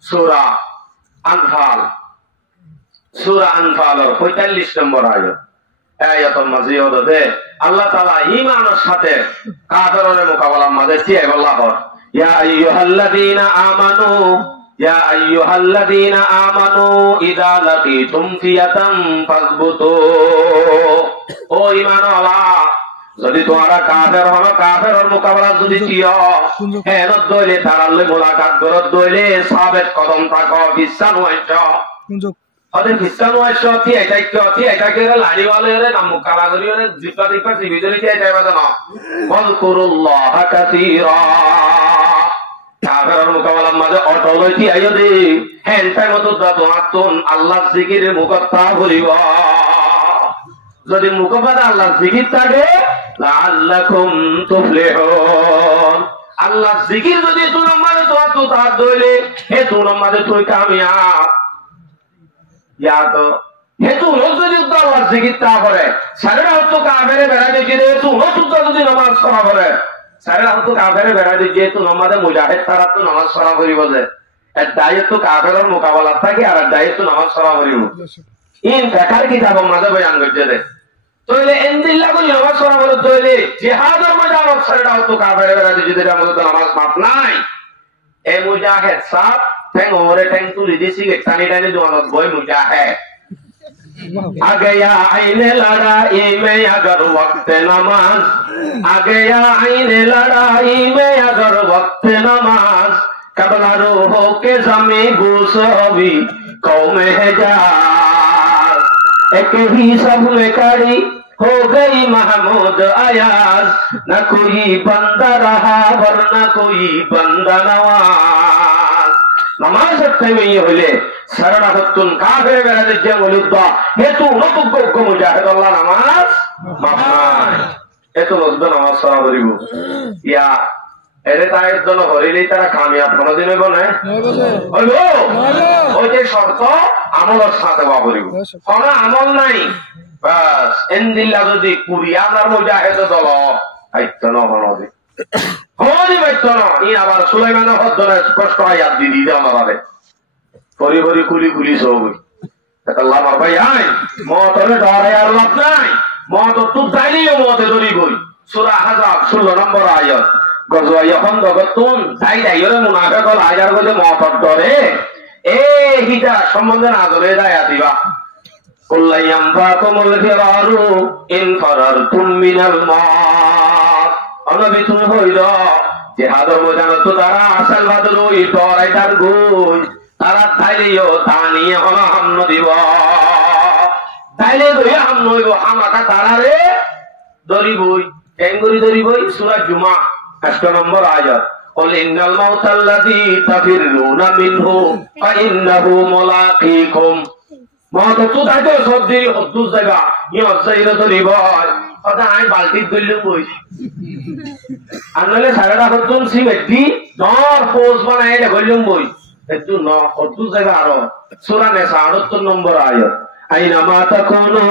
সূরা আনফাল 45 নম্বর আয়াত আয়াত মাজিয়দে আল্লাহ তাআলা ঈমানের সাথে কাফেরের মোকাবেলার মাঝে কি আল্লাহ ইয়া আইয়ুহাল্লাযীনা আমানু ইয়া আইয়ুহাল্লাযীনা আমানু ইযা লাকিতুম ফিয়াতাম ফাসবুতু ও ঈমানওয়ালা যদি তোমরা কাফের হও কাফেরের মোকাবেলা যদি কিও হেনত দইলে তারালে মোলাকাত করত দইলে সাবেত কদম থাকো বিশ্বাস হইছো ওদের খ্রিস্টান ওয়াইশ তিয়াইটাকে লাড়িওয়ালে নাম কালা করি জিপা টিপা টিভি ধরে তিয়াইটাই বাদে না ওয়াজকুরুল্লাহ কাসীরা কাফেরের মোকাবেলার মাঝে অটল তিয়াইও দে হ্যান টাইম তো দাতুন আল্লাহ জিকিরের মুকত্তা বলিব যদি মুখপাদা আল্লাহ জিকির থাকে লাআল্লাকুম তুফলিহুন আল্লাহ জিকির যদি তুই নম্বরে তো তার দইলে হে তুই নম্বরে তুই কামিয়াব ইয়া তো হে তুই যদি আল্লাহ জিকির তা করে সারা তো কাফেরে বেড়াই দিছে রে তুই যদি নামাজ পড়া করে সারা তো কাফেরে বেড়াই দিছে তুই নম্বরে মুজাহিদ তারা তো নামাজ পড়া করিব যে এর দায়িত্ব তো কাফেরের মোকাবেলা থাকে আর দায়িত্ব নামাজ পড়া করিব ইন বেকার কিতাব মাঝে বয়ান করছে রে তইলে এন্দিল্লা করি নামাজ পড়া বলে তইলে জিহাদের ময়দানত সারা তো কাফেরে বেড়াই দিছে যে আমাদের তো নামাজ মাপ নাই এ মুজাহিদ সাহেব ঠ্যাং ওরে ঠ্যাং তুলি দিছি টানি টানি জোয়ানত বই মুজাহিদ आ गया आईने लड़ाई में अगर वक्त नमाज आ गया आईने लड़ाई में अगर वक्त नमाज कबला रूहों के जमी गुसोबी कौम है जाज एक ही सब में कड़ी हो गई महमूद अयाज न कोई बंदा रहा वरना कोई बंदा नवाज नमाज में ये হইলে সারা হতুন কাফের বেড়াতে যে বলুদা হেতু নতুক মুজাহিদ আল্লাহ নামাজ মাফ নাই এত রোজ নামাজ পড়া করিব ইয়া এরে তাই জন্য হরিলেই তারা কামিয়াব কোনদিন হইব না হইব ওই যে শর্ত আমলের সাথে বা করিব কোন আমল নাই বাস এন্দিল্লা যদি কুরিয়ানার মুজাহিদ দল আইতো না হনদে হনি বাইতো না ই আবার সুলাইমানের হদ্দরে স্পষ্ট আয়াত দি দিতে আমারে পরি পরি কুলি কুলি সব আল্লাহ আমার ভাই আই মতরে ডরে আর লাভ নাই মত তো দাইলিও মতে ধরি বই সূরা আহজাব 16 নম্বর আয়াত গজওয়া যখন গতন তাই দাইরে মুনাফিক হল হাজার বলে মতর ডরে এ হিজা সম্বন্ধে না ধরে দায়া দিবা কুল্লায়াম ফাকুমুল ফিরারু ইন ফারারতুম মিনাল মাত অনবি তুমি হইল জিহাদের ময়দানে তো তারা আসল বাদর ওই ডরাইটার গই তারা তাইলেও তা নিয়ে হলো হামন দিব তাইলে দই হামন হইব আমাকা তারারে দরিবই কেঙ্গুরি দরিবই সূরা জুমা 8 নম্বর আয়াত قل إن الموت الذي تفرون منه فإنه ملاقيكم মত তো তাইতো সবদি হদ্দুস জায়গা ই হসাইরা দরিবই কথা আই বালতি গল্লু কই আনলে সারাটা হদ্দুন সিমেটি দর পোজ বানায় এটা গল্লুম বই একটু ন হদ্দুস জায়গা আরো সূরা নিসা 68 নম্বর আয়াত আইনামা তাকুনু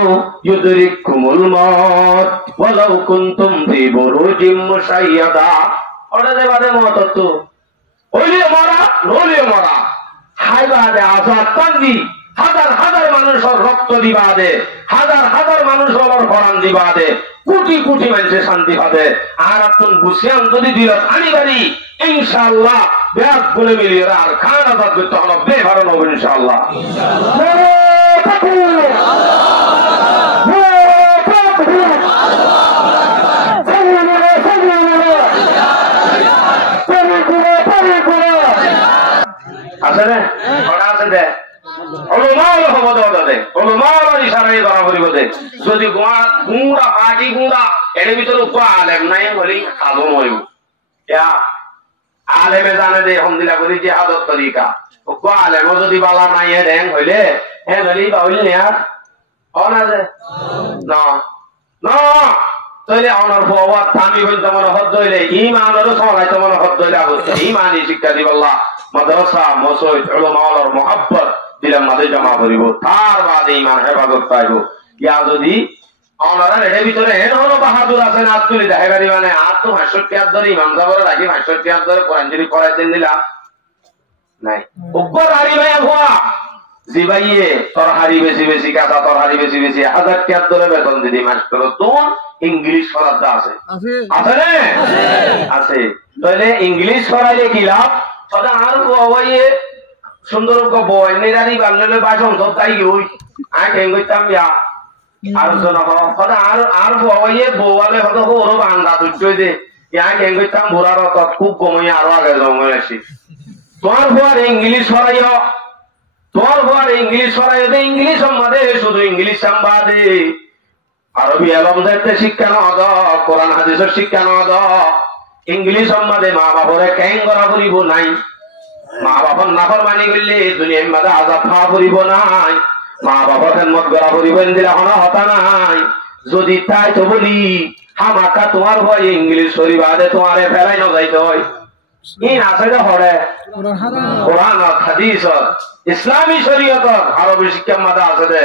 ইউদরিকুমুল মাউত ওয়ালাউ কুনতুম ফি বুরুজিম মুশাইয়াদা ওটা যে বাদে মত তো ওইলে মারা নলে মারা হাইবাদে আজাদ তান্দি হাজার হাজার মানুষের রক্ত দিবাদে হাজার হাজার মানুষের কোরআন দিবাদে কোটি কোটি মানুষের শান্তি পাবে আর আপন বুঝিয়ান যদি দিল আনিবারি ইনশাআল্লাহ ব্যাগ বলে মিলিয়ে আর খান আজাদ করতে হলো বেভারণ হবে ইনশাআল্লাহ আছে রে ওরা আছে দে অলমাল হবদে দে অলমাল ইশারায় বরাবরি বদে যদি গুঁড়া পাটি গুঁড়া এর ভিতরে কো আলেম নাই বলি আদম হইব ইয়া আলেমে জানে দে হামদুলিল্লাহ করি যে আদত তরিকা কো আলেম যদি বালা নাই দেন হইলে হে বলি বাউল নিয়া অনা দে না না তইলে অনার ফওয়াত থামি বলতে মনে হদ হইলে ঈমানের সলাইতে মনে হদ হইলে অবস্থা ঈমানি শিক্ষা দিবাল্লাহ মাদ্রাসা মসজিদ উলামা ওয়ার মুহাব্বত দিলাম মাঝে জমা করিব তার বাদে ঈমান হেফাজত পাইব ইয়া যদি অনারা এর ভিতরে এন হলো বাহাদুর আছে না তুলি দেখাইবারি মানে আর তো 65 হাত ধরে ইমাম সাহেবের রাখি 65 হাত ধরে কোরআন শরীফ পড়াই দেন দিলা নাই উপর হারি ভাই হওয়া জিবাইয়ে তরহারি বেশি বেশি কাঁচা তরহারি বেশি বেশি 1000 টাকা ধরে বেতন দিদি মাস্টার তো ইংলিশ পড়াতে আছে আছে না আছে তাহলে ইংলিশ পড়াইলে কি লাভ সদা আর ওয়াইয়ে সুন্দর বই নিরারি বাংলালে ভাষণ সব তাই ওই আই কেঙ্গইতাম ইয়া আর জন সদা আর ওয়াইয়ে বওয়ালে হতো ওর বান্দা দুচ্ছই দে ইয়া কেঙ্গইতাম বুড়ার খুব কমই আরো আগে জমে আসি তোমার বউর ইংলিশ পড়াইও তোর ঘর ইংলিশ পড়াই দে, ইংলিশ সম্বাদে শুধু ইংলিশ সম্বাদে, আরবি আলম যাইতে শিক্ষা ন দ, কোরআন হাদিসের শিক্ষা ন দ, ইংলিশ সম্বাদে মা বাপরে ক্যাং করা করিব নাই, মা বাপর নাফর মানি করলে দুনিয়ার মাঝে আজাদ খাওয়া করিব নাই, মা বাপর খেদমত করা করিব দিলে কোনো হতা নাই। যদি তাই তো বলি হামাকা তোমার ভয় ইংলিশ শরীবাদে তোমারে ফেলাই ন যাইতে হয়, ই আছে যে হরে কোরআন হাদিস ইসলামী শরীয়ত আরবি শিক্ষার মাঝে আছে দে,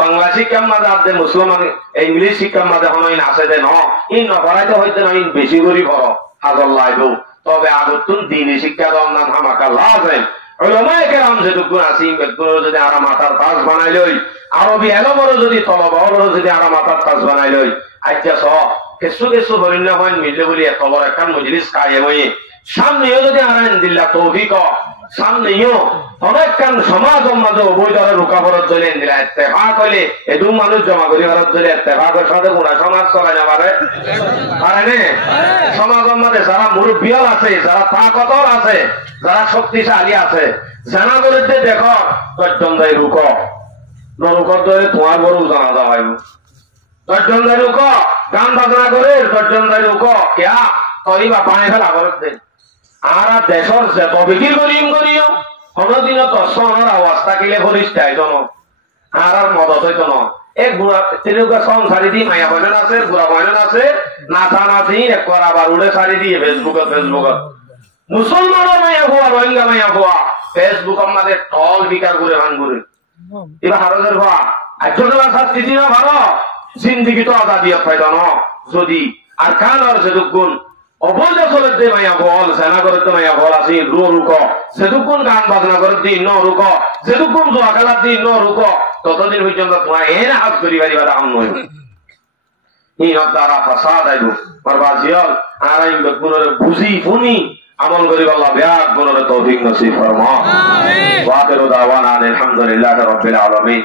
বাংলা শিক্ষার মাঝে আছে, মুসলমান ইংলিশ শিক্ষার মাঝে হন আছে দে, ন ই নকরাইতে হইতে ন বেশি করি ভর হাজর লাগব। তবে আগতুন দিনী শিক্ষা দম নাম হামাকা লাজেম ওলামায়ে কেরাম যেটুকু আছি বেগুলো যদি আরা মাথার তাজ বানাই লই, আরবি এলমরও যদি তলবারও যদি আরা মাথার তাজ বানাই লই, আজ্ঞা স কিছু কিছু হরিণ হয় মিললে বলি এত বড় একটা মজলিস কায়েম হয়ে সামনেও যদি আরাইন দিল্লা তৌফিক, সামনেও অনেক কান সমাজ মাঝে উভয় দলের রুকাফরত ধরে দিলা ইত্তেফাক হইলে এদু মানুষ জমা করি ভারত ধরে ইত্তেফাকের সাথে কোন সমাজ চলাই না পারে পারে সমাজের মাঝে যারা মুরব্বিয়াল আছে, যারা তাকতর আছে, যারা শক্তিশালী আছে, জানা করে দেখো দশজন যাই রুক নরুকর ধরে তোমার বড় জানা যাওয়াই, দশজন যাই রুক গান বাজনা করে, দশজন যাই রুক কেয়া তরি বা পানি ফেলা করে দেয়। আর দেশর যত বিক্রি করিম করিও কোনদিনও তসনের আওয়াজ থাকিলে ফরিস তাই জন আর আর মদত হইতো ন এক বুড়া তেনেকুৱা সং সারি দি মায়া বয়ন আছে, বুড়া বয়ন আছে, নাচা নাচি এক করা বার উড়ে সারি দিয়ে ফেসবুকত মুসলমানের মায়া হওয়া, রোহিঙ্গা মায়া হওয়া ফেসবুকের মাঝে টল বিকার করে ভান করে এবার হারদের হওয়া আজকের শাস্তি দিন ভালো জিন্দিগি তো আজাদিয়ত পাইত ন যদি আর কান আর যেটুকুন অবৈধ চলে দে মাইয়া বল সেনা করে তো মাইয়া বল আসি রু রুক যেটুকুন গান বাজনা করে দিন ন রুক, যেটুকুন জোয়া খেলার দিন ন রুক, ততদিন পর্যন্ত তোমার এনে হাত করি পারিবা দাম নয় ই দ্বারা ফাসাদ আইব বরবাজিয়াল আর আইন বেগুনরে বুঝি ফুনি আমল করিব আল্লাহ ব্যাগ গুণরে তৌফিক নসিব ফরমা। আমিন। ওয়া আখিরু দাওয়ানা আলহামদুলিল্লাহি রাব্বিল আলামিন।